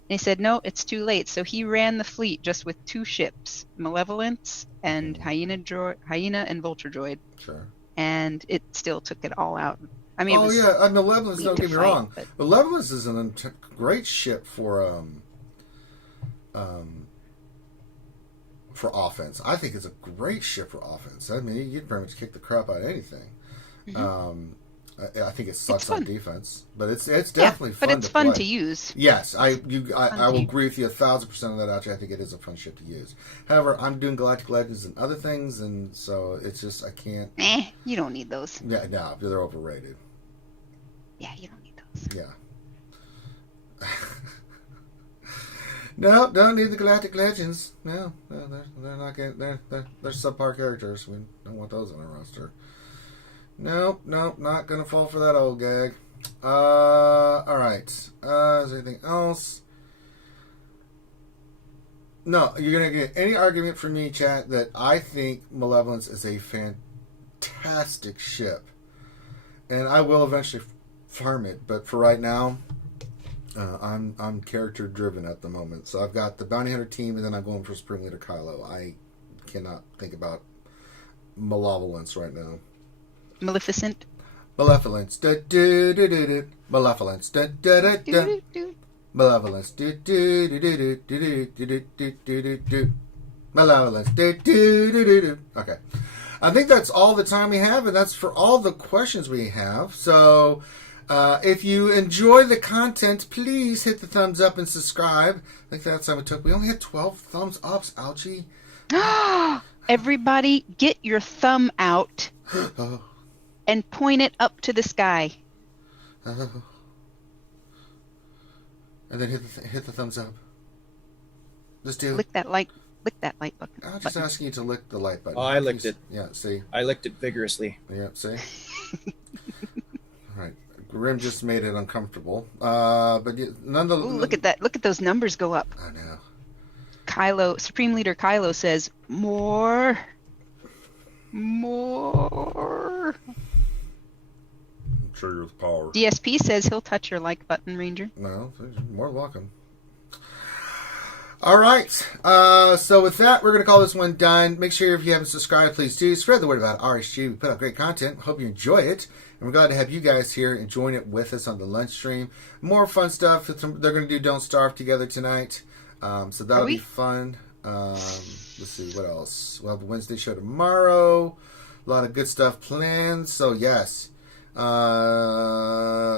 he said, no, it's too late. So he ran the fleet just with two ships, Malevolence and Hyena and Vulture Droid. Sure. And it still took it all out. I mean, Malevolence, don't get me wrong. Malevolence is a great ship for offense. I think it's a great ship for offense. I mean, you can pretty much kick the crap out of anything. I think it sucks on defense, but it's definitely fun. But it's fun to use. Yes, I will agree with you 1,000% on that. Actually, I think it is a fun ship to use. However, I'm doing Galactic Legends and other things, and so it's just I can't. You don't need those. Yeah, no, they're overrated. Yeah, you don't need those. Yeah. No, don't need the Galactic Legends. No, they're not getting. They're subpar characters. We don't want those on our roster. Nope, not gonna fall for that old gag. All right. Is there anything else? No, you're gonna get any argument from me, chat, that I think Malevolence is a fantastic ship, and I will eventually farm it. But for right now, I'm character driven at the moment. So I've got the Bounty Hunter team, and then I'm going for Supreme Leader Kylo. I cannot think about Malevolence right now. Maleficent. Malevolence. Malevolence. Malevolence. Malevolence. Okay. I think that's all the time we have, and that's for all the questions we have. So, If you enjoy the content, please hit the thumbs up and subscribe. I think that's how it took. We only had 12 thumbs ups, Ouchie. Everybody, get your thumb out and point it up to the sky. And then hit the thumbs up. Just do. Lick that like button. I'm just asking you to lick the like button. Oh, I licked it. Yeah, see. I licked it vigorously. Yeah, see. All right, Grim just made it uncomfortable. But nonetheless. Ooh, look at that! Look at those numbers go up. I know. Supreme Leader Kylo says more. I'm sure you're with power. DSP says he'll touch your like button, Ranger. No, more than welcome. All right. So with that, we're going to call this one done. Make sure if you haven't subscribed, please do. Spread the word about RSG. We put out great content. Hope you enjoy it. And we're glad to have you guys here enjoying it with us on the lunch stream. More fun stuff. They're going to do Don't Starve together tonight. So that'll be fun. Let's see, what else? We'll have a Wednesday show tomorrow. A lot of good stuff planned. So, yes.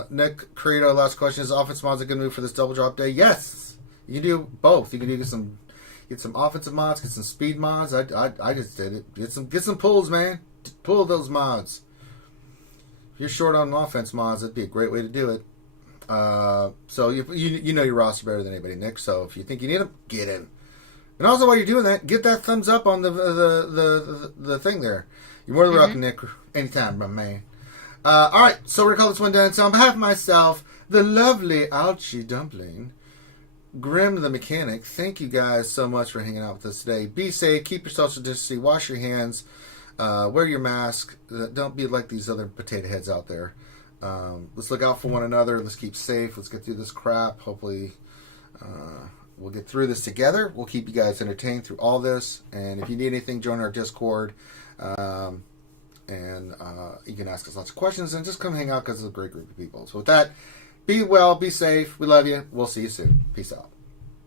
Nick Credo, last question. Is offense mods a good move for this double drop day? Yes. You can do both. You can do get some offensive mods, get some speed mods. I just did it. Get some pulls, man. Pull those mods. If you're short on offense mods, that'd be a great way to do it. So you know your roster better than anybody, Nick. So if you think you need them, get him. And also while you're doing that, get that thumbs up on the thing there. You're more than welcome, Nick. Anytime, my man. All right, so we're gonna call this one done. So on behalf of myself, the lovely Ouchie Dumpling, Grim the Mechanic, thank you guys so much for hanging out with us today. Be safe, keep your social distancing, wash your hands, wear your mask. Don't be like these other potato heads out there. Let's look out for one another. Let's keep safe. Let's get through this crap. Hopefully, we'll get through this together. We'll keep you guys entertained through all this. And if you need anything, join our Discord. And you can ask us lots of questions and just come hang out because it's a great group of people. So with that, be well, be safe. We love you. We'll see you soon. Peace out.